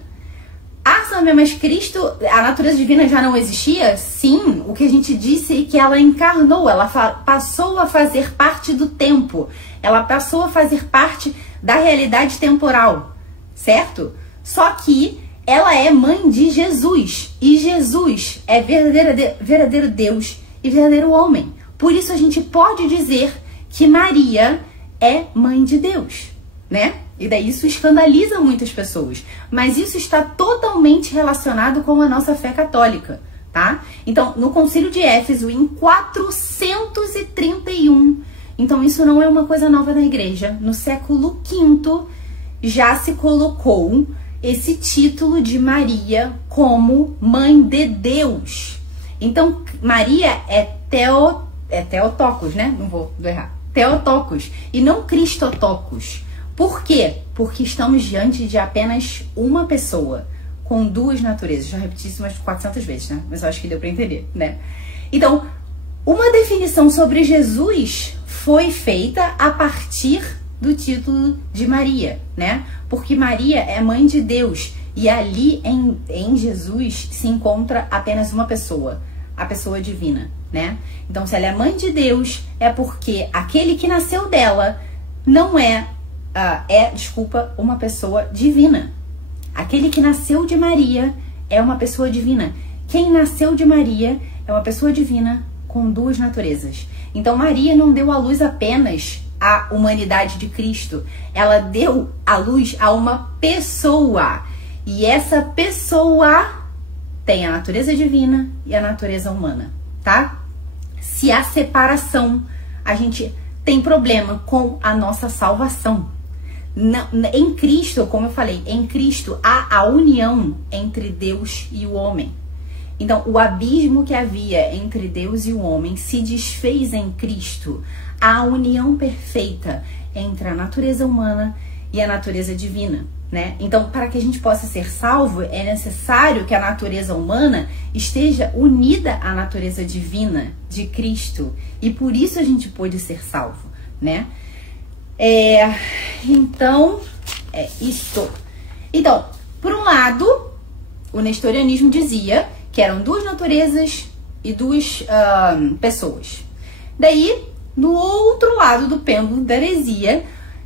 Sâmia, mas Cristo, a natureza divina já não existia? Sim, o que a gente disse é que ela encarnou, ela passou a fazer parte do tempo, ela passou a fazer parte da realidade temporal, certo? Só que ela é mãe de Jesus, e Jesus é verdadeiro Deus e verdadeiro homem. Por isso a gente pode dizer que Maria é mãe de Deus, né? E daí isso escandaliza muitas pessoas, mas isso está totalmente relacionado com a nossa fé católica, tá? Então, no Concílio de Éfeso, em 431, Então isso não é uma coisa nova na igreja. No século V já se colocou esse título de Maria como mãe de Deus. Então Maria é Theotokos, né? Não vou errar. Theotokos e não Christotokos. Por quê? Porque estamos diante de apenas uma pessoa com duas naturezas. Já repeti isso umas 400 vezes, né? Mas eu acho que deu para entender, né? Então, uma definição sobre Jesus foi feita a partir do título de Maria, né? Porque Maria é mãe de Deus e ali em Jesus se encontra apenas uma pessoa, a pessoa divina, né? Então, se ela é mãe de Deus, é porque aquele que nasceu dela não uma pessoa divina. Aquele que nasceu de Maria é uma pessoa divina. Quem nasceu de Maria é uma pessoa divina com duas naturezas. Então Maria não deu à luz apenas a humanidade de Cristo. Ela deu à luz a uma pessoa. E essa pessoa tem a natureza divina e a natureza humana, tá? Se há separação, a gente tem problema com a nossa salvação. Em Cristo, como eu falei, em Cristo há a união entre Deus e o homem. Então, o abismo que havia entre Deus e o homem se desfez em Cristo. Há a união perfeita entre a natureza humana e a natureza divina, né? Então, para que a gente possa ser salvo, é necessário que a natureza humana esteja unida à natureza divina de Cristo. E por isso a gente pôde ser salvo, né? Então, é isto. Então, por um lado, o nestorianismo dizia que eram duas naturezas e duas pessoas. Daí, no outro lado do pêndulo da heresia,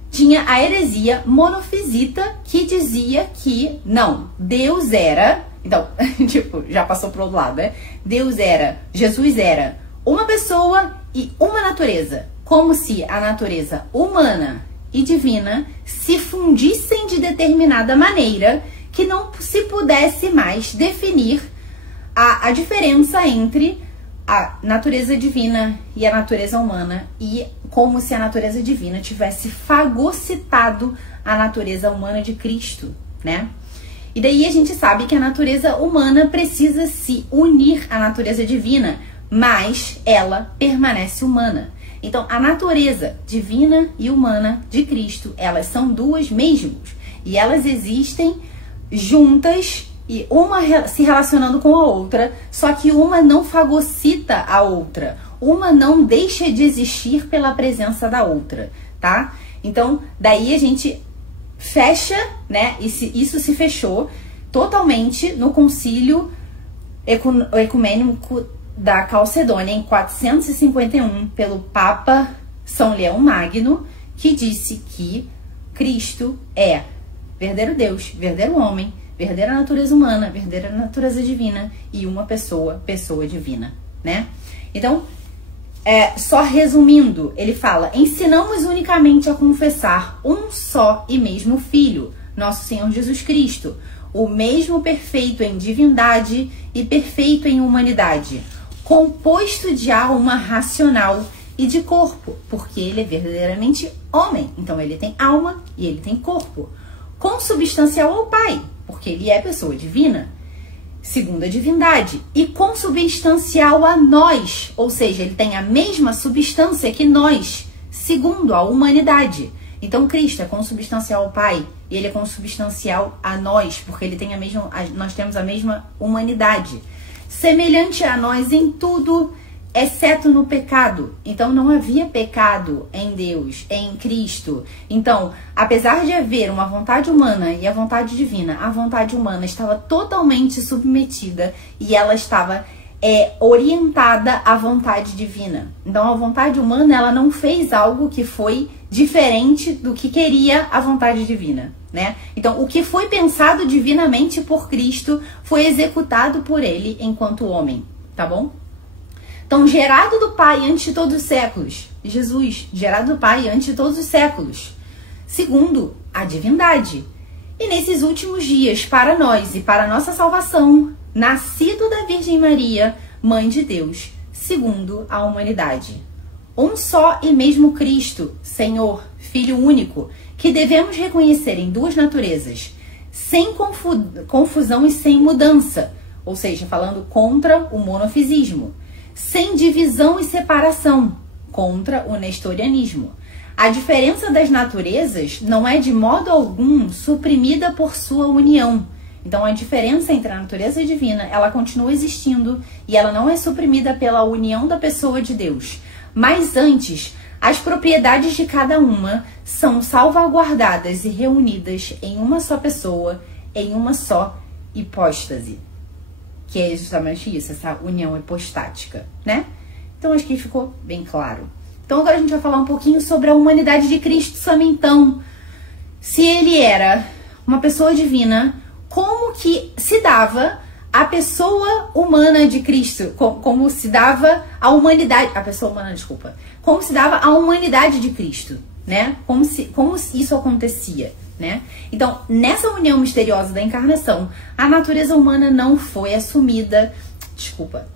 tinha a heresia monofisita, que dizia que, não, Deus era... Então, tipo, já passou pro outro lado, né? Jesus era uma pessoa e uma natureza. Como se a natureza humana e divina se fundissem de determinada maneira que não se pudesse mais definir a diferença entre a natureza divina e a natureza humana, e como se a natureza divina tivesse fagocitado a natureza humana de Cristo, né? E daí a gente sabe que a natureza humana precisa se unir à natureza divina, mas ela permanece humana. Então, a natureza divina e humana de Cristo, elas são duas mesmos. E elas existem juntas, e uma se relacionando com a outra, só que uma não fagocita a outra. Uma não deixa de existir pela presença da outra, tá? Então, daí a gente fecha, né? Isso se fechou totalmente no concílio ecumênico da Calcedônia, em 451, pelo Papa São Leão Magno, que disse que Cristo é verdadeiro Deus, verdadeiro homem, verdadeira natureza humana, verdadeira natureza divina e uma pessoa divina, né? Então, só resumindo, ele fala: ensinamos unicamente a confessar um só e mesmo Filho, nosso Senhor Jesus Cristo, o mesmo perfeito em divindade e perfeito em humanidade, composto de alma racional e de corpo, porque ele é verdadeiramente homem, então ele tem alma e ele tem corpo, consubstancial ao Pai, porque ele é pessoa divina, segundo a divindade, e consubstancial a nós, ou seja, ele tem a mesma substância que nós, segundo a humanidade. Então Cristo é consubstancial ao Pai, e ele é consubstancial a nós, porque ele tem nós temos a mesma humanidade. Semelhante a nós em tudo, exceto no pecado. Então não havia pecado em Deus, em Cristo. Então, apesar de haver uma vontade humana e a vontade divina, a vontade humana estava totalmente submetida e ela estava orientada à vontade divina. Então a vontade humana, ela não fez algo que foi diferente do que queria a vontade divina, né? Então o que foi pensado divinamente por Cristo foi executado por ele enquanto homem, tá bom? Então, gerado do Pai antes de todos os séculos, Jesus, gerado do Pai antes de todos os séculos, segundo a divindade. E nesses últimos dias, para nós e para a nossa salvação, nascido da Virgem Maria, Mãe de Deus, segundo a humanidade. um só e mesmo Cristo, Senhor, Filho único, que devemos reconhecer em duas naturezas, sem confusão e sem mudança, ou seja, falando contra o monofisismo, sem divisão e separação, contra o nestorianismo. A diferença das naturezas não é de modo algum suprimida por sua união. Então a diferença entre a natureza divina, ela continua existindo e ela não é suprimida pela união da pessoa de Deus. Mas antes, as propriedades de cada uma são salvaguardadas e reunidas em uma só pessoa, em uma só hipóstase. Que é justamente isso, essa união hipostática, né? Então acho que ficou bem claro. Então agora a gente vai falar um pouquinho sobre a humanidade de Cristo Samentão. Se ele era uma pessoa divina, como que se dava a pessoa humana de Cristo? Como se dava a humanidade... A pessoa humana, desculpa. Como se dava a humanidade de Cristo, né? Como isso acontecia, né? Então, nessa união misteriosa da encarnação, a natureza humana não foi assumida...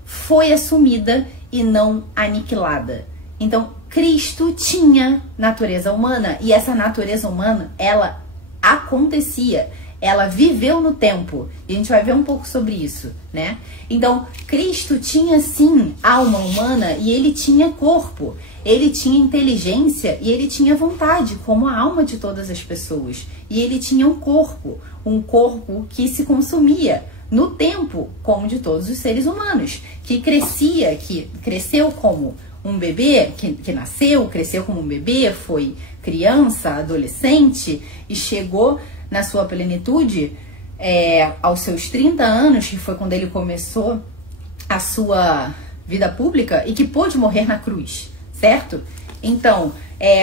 foi assumida e não aniquilada. Então, Cristo tinha natureza humana e essa natureza humana, ela acontecia, ela viveu no tempo. E a gente vai ver um pouco sobre isso, né? Então, Cristo tinha sim alma humana e ele tinha corpo, ele tinha inteligência e ele tinha vontade, como a alma de todas as pessoas. E ele tinha um corpo que se consumia no tempo, como de todos os seres humanos, que cresceu como um bebê, que nasceu, cresceu como um bebê, foi criança, adolescente e chegou na sua plenitude aos seus 30 anos, que foi quando ele começou a sua vida pública e que pôde morrer na cruz, certo? Então,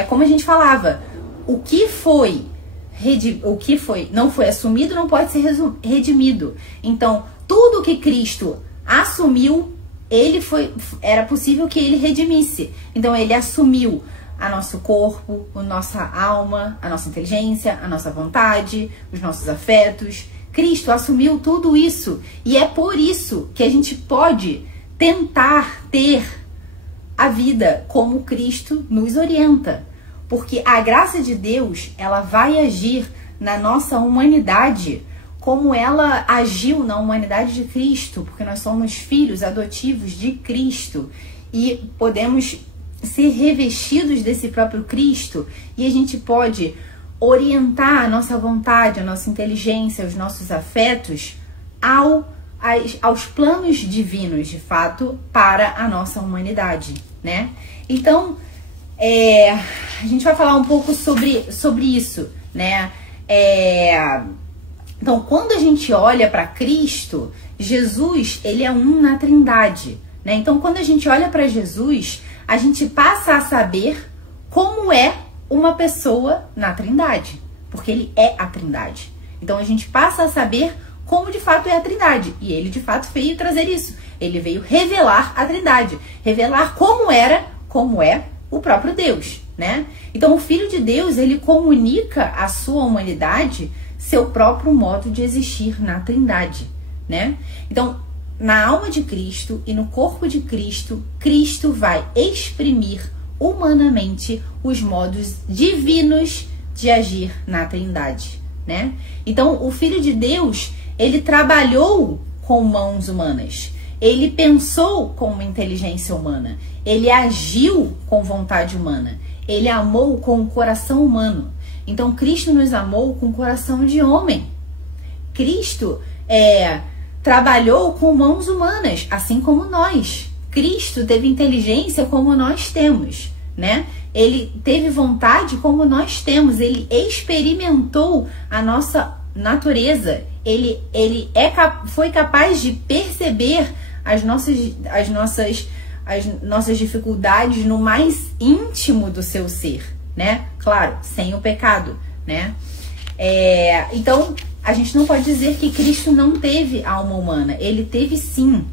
como a gente falava, o que não foi assumido não pode ser redimido. Então, tudo que Cristo assumiu, era possível que ele redimisse. Então, ele assumiu a nosso corpo, a nossa alma, a nossa inteligência, a nossa vontade, os nossos afetos. Cristo assumiu tudo isso. E é por isso que a gente pode tentar ter a vida como Cristo nos orienta. Porque a graça de Deus, ela vai agir na nossa humanidade como ela agiu na humanidade de Cristo, porque nós somos filhos adotivos de Cristo e podemos ser revestidos desse próprio Cristo e a gente pode orientar a nossa vontade, a nossa inteligência, os nossos afetos aos planos divinos, de fato, para a nossa humanidade, né? Então, a gente vai falar um pouco sobre isso, né? Então, quando a gente olha para Cristo, Jesus, ele é um na Trindade, né? Então, quando a gente olha para Jesus, a gente passa a saber como é uma pessoa na Trindade, porque ele é a Trindade. Então, a gente passa a saber como de fato é a Trindade, e ele de fato veio trazer isso. Ele veio revelar a Trindade, revelar como é o próprio Deus, né? Então, o Filho de Deus, ele comunica à sua humanidade seu próprio modo de existir na Trindade, né? Então, na alma de Cristo e no corpo de Cristo, Cristo vai exprimir humanamente os modos divinos de agir na Trindade, né? Então, o Filho de Deus, ele trabalhou com mãos humanas, ele pensou com uma inteligência humana, ele agiu com vontade humana, ele amou com o coração humano. Então, Cristo nos amou com o coração de homem. Cristo trabalhou com mãos humanas, assim como nós. Cristo teve inteligência como nós temos, né? Ele teve vontade como nós temos. Ele experimentou a nossa natureza. Ele foi capaz de perceber as nossas dificuldades no mais íntimo do seu ser, né? Claro, sem o pecado, né? Então, a gente não pode dizer que Cristo não teve alma humana. Ele teve sim.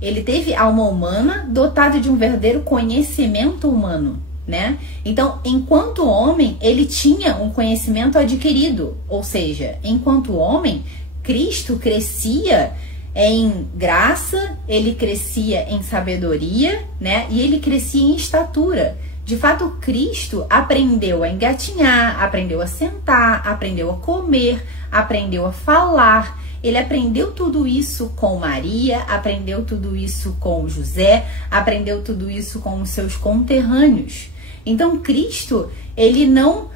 Ele teve alma humana dotada de um verdadeiro conhecimento humano, né? Então, enquanto homem, ele tinha um conhecimento adquirido. Ou seja, enquanto homem, Cristo crescia em graça, ele crescia em sabedoria, né? E ele crescia em estatura. De fato, Cristo aprendeu a engatinhar, aprendeu a sentar, aprendeu a comer, aprendeu a falar. Ele aprendeu tudo isso com Maria, aprendeu tudo isso com José, aprendeu tudo isso com os seus conterrâneos. Então, Cristo, ele não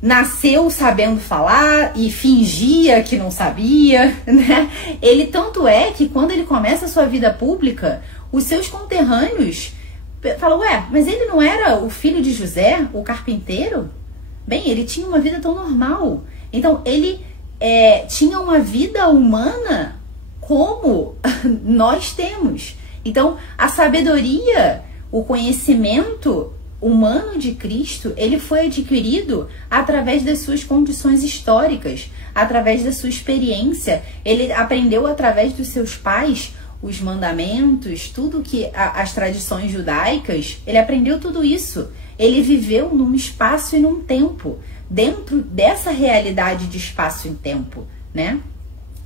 nasceu sabendo falar e fingia que não sabia, né? Ele tanto é que quando ele começa a sua vida pública, os seus conterrâneos falam, ué, mas ele não era o filho de José, o carpinteiro? Bem, ele tinha uma vida tão normal. Então, ele tinha uma vida humana como nós temos. Então, a sabedoria, o conhecimento humano de Cristo, ele foi adquirido através das suas condições históricas, através da sua experiência. Ele aprendeu através dos seus pais os mandamentos, tudo que as tradições judaicas, ele aprendeu tudo isso. Ele viveu num espaço e num tempo, dentro dessa realidade de espaço e tempo, né?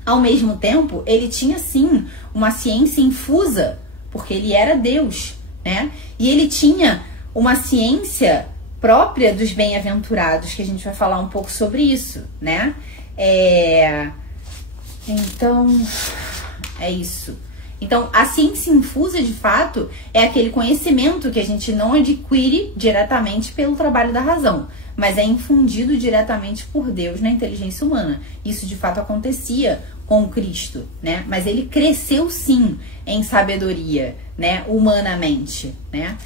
Ao mesmo tempo, ele tinha sim uma ciência infusa, porque ele era Deus, né? E ele tinha uma ciência própria dos bem-aventurados, que a gente vai falar um pouco sobre isso, né? Então, é isso. Então, a ciência infusa, de fato, é aquele conhecimento que a gente não adquire diretamente pelo trabalho da razão, mas é infundido diretamente por Deus na inteligência humana. Isso, de fato, acontecia com Cristo, né? Mas ele cresceu, sim, em sabedoria, né? Humanamente, né?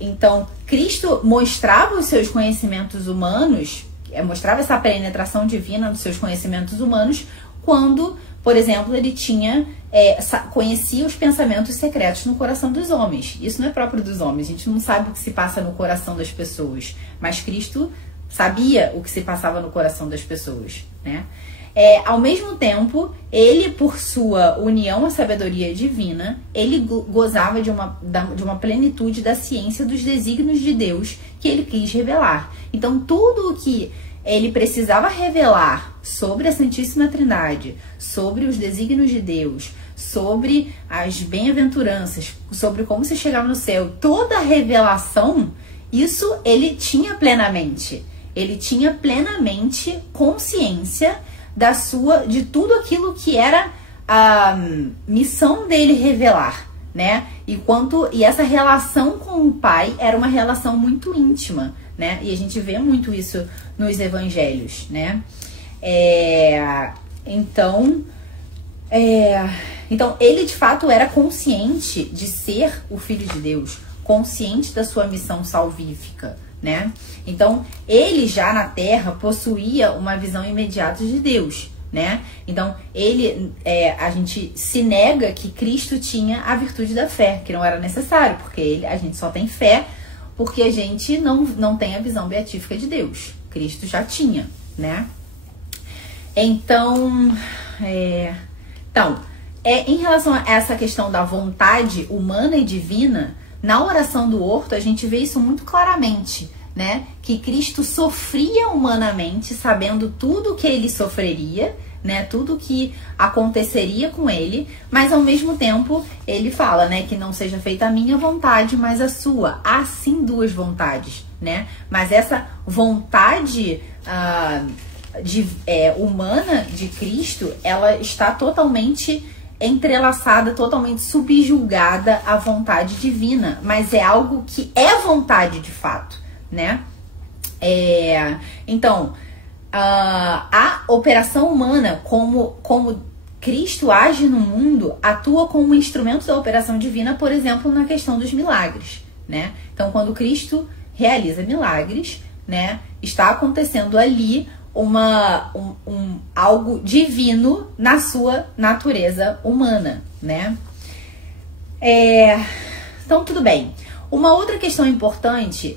Então, Cristo mostrava os seus conhecimentos humanos, mostrava essa penetração divina dos seus conhecimentos humanos quando, por exemplo, ele conhecia os pensamentos secretos no coração dos homens. Isso não é próprio dos homens, a gente não sabe o que se passa no coração das pessoas, mas Cristo sabia o que se passava no coração das pessoas, né? Ao mesmo tempo, ele, por sua união à sabedoria divina, ele gozava de uma plenitude da ciência dos desígnios de Deus que ele quis revelar. Então, tudo o que ele precisava revelar sobre a Santíssima Trindade, sobre os desígnios de Deus, sobre as bem-aventuranças, sobre como se chegava no céu, toda a revelação, isso ele tinha plenamente. Ele tinha plenamente consciência de tudo aquilo que era a missão dele revelar, né? E essa relação com o Pai era uma relação muito íntima, né? E a gente vê muito isso nos evangelhos, né? Então, ele de fato era consciente de ser o Filho de Deus, consciente da sua missão salvífica, né? Então, ele já na Terra possuía uma visão imediata de Deus, né? Então, a gente se nega que Cristo tinha a virtude da fé, que não era necessário, porque a gente só tem fé porque a gente não tem a visão beatífica de Deus. Cristo já tinha, né? Então, em relação a essa questão da vontade humana e divina, na oração do horto a gente vê isso muito claramente, né? Que Cristo sofria humanamente, sabendo tudo que ele sofreria, né? Tudo que aconteceria com ele, mas ao mesmo tempo ele fala, né? Que não seja feita a minha vontade, mas a sua. Há sim duas vontades, né? Mas essa vontade humana de Cristo, ela está totalmente entrelaçada, totalmente subjugada à vontade divina, mas é algo que é vontade de fato, né? Então, a operação humana, como Cristo age no mundo, atua como um instrumento da operação divina, por exemplo, na questão dos milagres, né? Então, quando Cristo realiza milagres, né, está acontecendo ali algo divino na sua natureza humana, né? Então, tudo bem. Uma outra questão importante,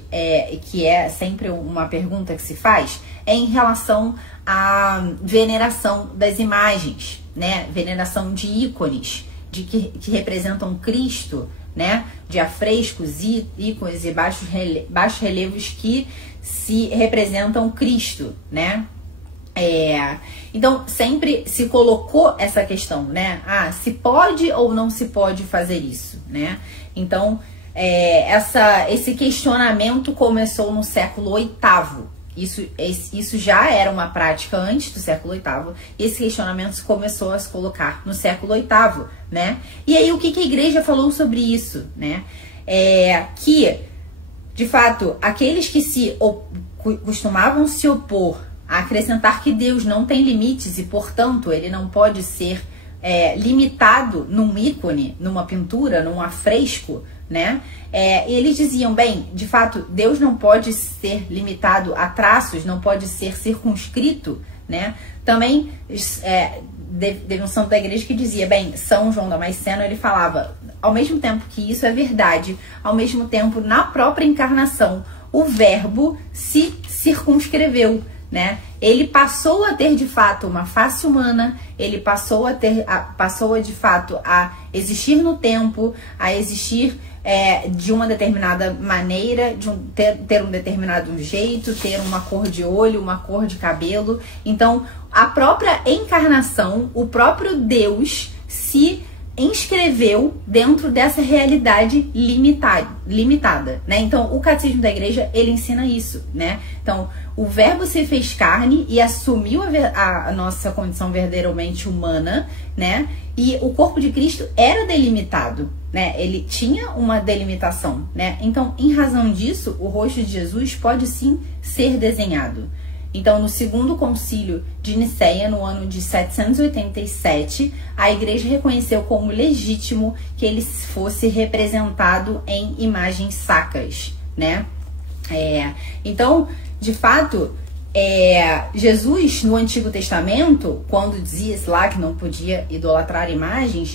que é sempre uma pergunta que se faz, é em relação à veneração das imagens, né? Veneração de ícones, que representam Cristo, né? De afrescos, ícones e baixos relevos que se representam Cristo, né? Então, sempre se colocou essa questão, né? Se pode ou não se pode fazer isso, né? Então, esse questionamento começou no século VIII. Isso já era uma prática antes do século VIII. E esse questionamento começou a se colocar no século VIII, né? E aí, o que a igreja falou sobre isso, né? Que, de fato, aqueles que costumavam se opor a acrescentar que Deus não tem limites e, portanto, ele não pode ser limitado num ícone, numa pintura, num afresco, né? Eles diziam, bem, de fato, Deus não pode ser limitado a traços, não pode ser circunscrito, né? Também teve um santo da igreja que dizia, bem, São João Damasceno, ele falava, ao mesmo tempo que isso é verdade, ao mesmo tempo, na própria encarnação, o verbo se circunscreveu, né? Ele passou a ter de fato uma face humana, ele passou de fato a existir no tempo, a existir de uma determinada maneira, ter um determinado jeito, ter uma cor de olho, uma cor de cabelo. Então, a própria encarnação, o próprio Deus se inscreveu dentro dessa realidade limitada, né? Então, o Catecismo da Igreja, ele ensina isso, né? Então, o verbo se fez carne e assumiu a nossa condição verdadeiramente humana, né? E o corpo de Cristo era delimitado, né? Ele tinha uma delimitação, né? Então, em razão disso, o rosto de Jesus pode sim ser desenhado. Então, no segundo concílio de Nicéia, no ano de 787, a igreja reconheceu como legítimo que ele fosse representado em imagens sacras, né? Então, de fato, Jesus, no Antigo Testamento, quando dizia-se lá que não podia idolatrar imagens,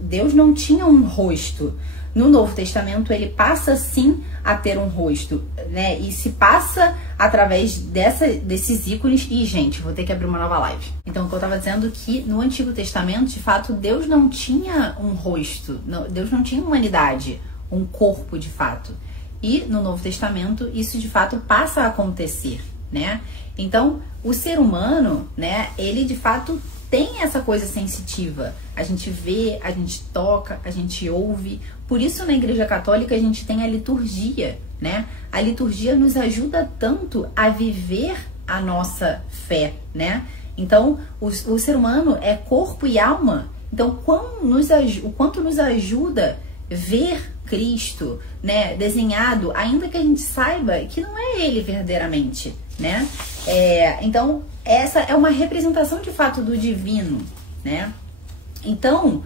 Deus não tinha um rosto. No Novo Testamento, ele passa sim a ter um rosto, né? E se passa através desses ícones. E, gente, vou ter que abrir uma nova live. Então, o que eu estava dizendo que no Antigo Testamento, de fato, Deus não tinha um rosto, Deus não tinha humanidade, um corpo de fato. E no Novo Testamento, isso de fato passa a acontecer, né? Então, o ser humano, né, ele de fato tem essa coisa sensitiva. A gente vê, a gente toca, a gente ouve. Por isso, na Igreja Católica, a gente tem a liturgia, né? A liturgia nos ajuda tanto a viver a nossa fé, né? Então, o ser humano é corpo e alma. Então, o quanto nos ajuda ver Cristo, né, desenhado, ainda que a gente saiba que não é ele verdadeiramente, né? Então, essa é uma representação de fato do divino, né? Então,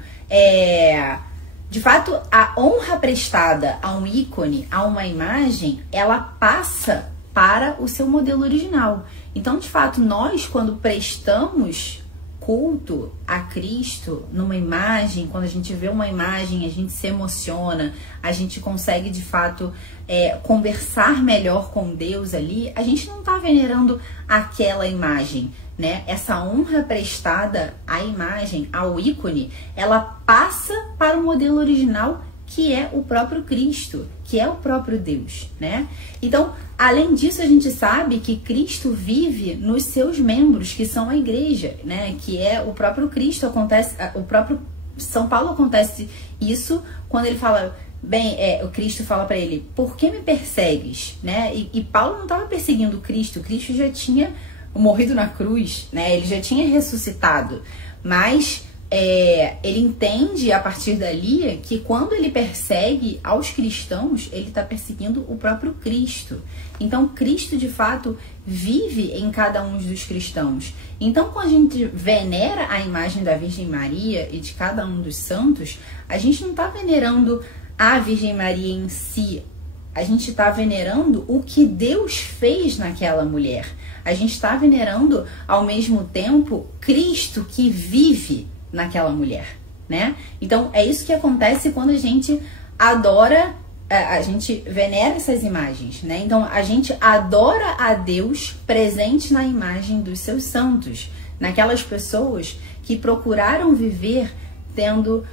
de fato, a honra prestada a um ícone, a uma imagem, ela passa para o seu modelo original. Então, de fato, nós, quando prestamos culto a Cristo numa imagem, quando a gente vê uma imagem, a gente se emociona, a gente consegue de fato conversar melhor com Deus ali, a gente não está venerando aquela imagem, né? Essa honra prestada à imagem, ao ícone, ela passa para o modelo original, que é o próprio Cristo, que é o próprio Deus, né? Então, além disso, a gente sabe que Cristo vive nos seus membros, que são a igreja, né? Que é o próprio Cristo, o próprio São Paulo acontece isso quando ele fala, o Cristo fala para ele, por que me persegues, né? E Paulo não estava perseguindo Cristo já tinha morrido na cruz, né? Ele já tinha ressuscitado, mas ele entende a partir dali que quando ele persegue aos cristãos, ele está perseguindo o próprio Cristo. Então, Cristo, de fato, vive em cada um dos cristãos. Então, quando a gente venera a imagem da Virgem Maria e de cada um dos santos, a gente não está venerando a Virgem Maria em si. A gente está venerando o que Deus fez naquela mulher. A gente está venerando, ao mesmo tempo, Cristo que vive naquela mulher, né? Então, é isso que acontece quando a gente adora, a gente venera essas imagens, né? Então, a gente adora a Deus presente na imagem dos seus santos, naquelas pessoas que procuraram viver tendo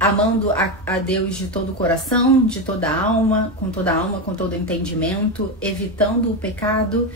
amando a Deus de todo o coração, de toda a alma, com todo entendimento, evitando o pecado,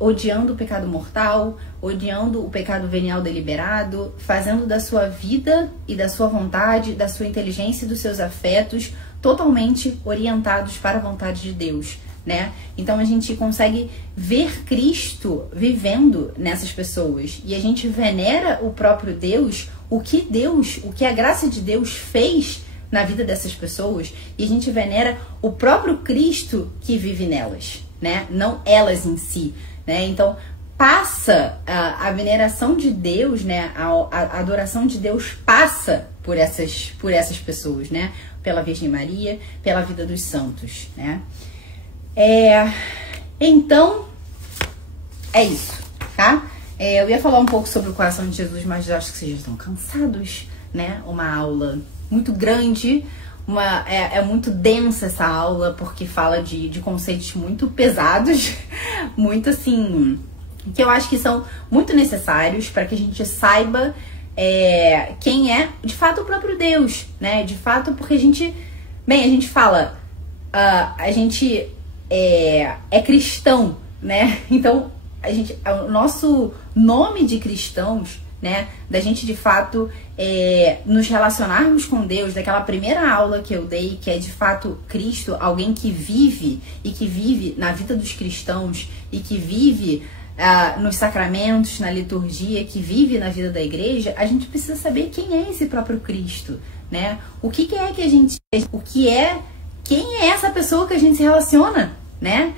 odiando o pecado mortal, odiando o pecado venial deliberado, fazendo da sua vida e da sua vontade, da sua inteligência e dos seus afetos totalmente orientados para a vontade de Deus, né? Então a gente consegue ver Cristo vivendo nessas pessoas e a gente venera o próprio Deus, o que a graça de Deus fez na vida dessas pessoas, e a gente venera o próprio Cristo que vive nelas, né? Não elas em si, né? Então passa a veneração de Deus, né? A adoração de Deus passa por essas pessoas, né? Pela Virgem Maria, pela vida dos santos, né? Então, é isso, tá? Eu ia falar um pouco sobre o coração de Jesus, mas eu acho que vocês já estão cansados, né? Uma aula muito grande, é muito densa essa aula, porque fala de conceitos muito pesados, muito assim, que eu acho que são muito necessários para que a gente saiba quem é, de fato, o próprio Deus, né? De fato, porque a gente fala, a gente é cristão, né? Então, o nosso nome de cristãos, né? Da gente, de fato, nos relacionarmos com Deus, daquela primeira aula que eu dei, que é, de fato, Cristo, alguém que vive, e que vive na vida dos cristãos, e que vive nos sacramentos, na liturgia, que vive na vida da igreja, a gente precisa saber quem é esse próprio Cristo, né? Quem é essa pessoa que a gente se relaciona, né?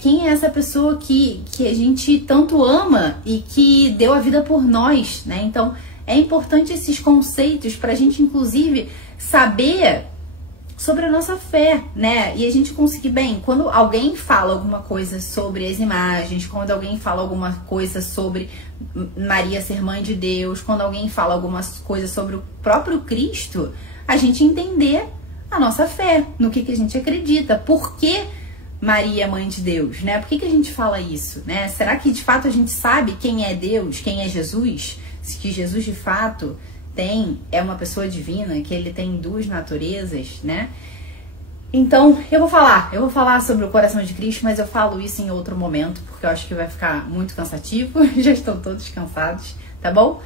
Quem é essa pessoa que a gente tanto ama e que deu a vida por nós, né? Então, é importante esses conceitos para a gente, inclusive, saber sobre a nossa fé, né? E a gente conseguir, quando alguém fala alguma coisa sobre as imagens, quando alguém fala alguma coisa sobre Maria ser mãe de Deus, quando alguém fala alguma coisa sobre o próprio Cristo, a gente entender a nossa fé, no que a gente acredita, por que Maria é mãe de Deus, né? Por que a gente fala isso, né? Será que de fato a gente sabe quem é Deus, quem é Jesus? Que Jesus de fato é uma pessoa divina, que ele tem duas naturezas, né? Então, eu vou falar sobre o coração de Cristo, mas eu falo isso em outro momento, porque eu acho que vai ficar muito cansativo, já estão todos cansados, tá bom?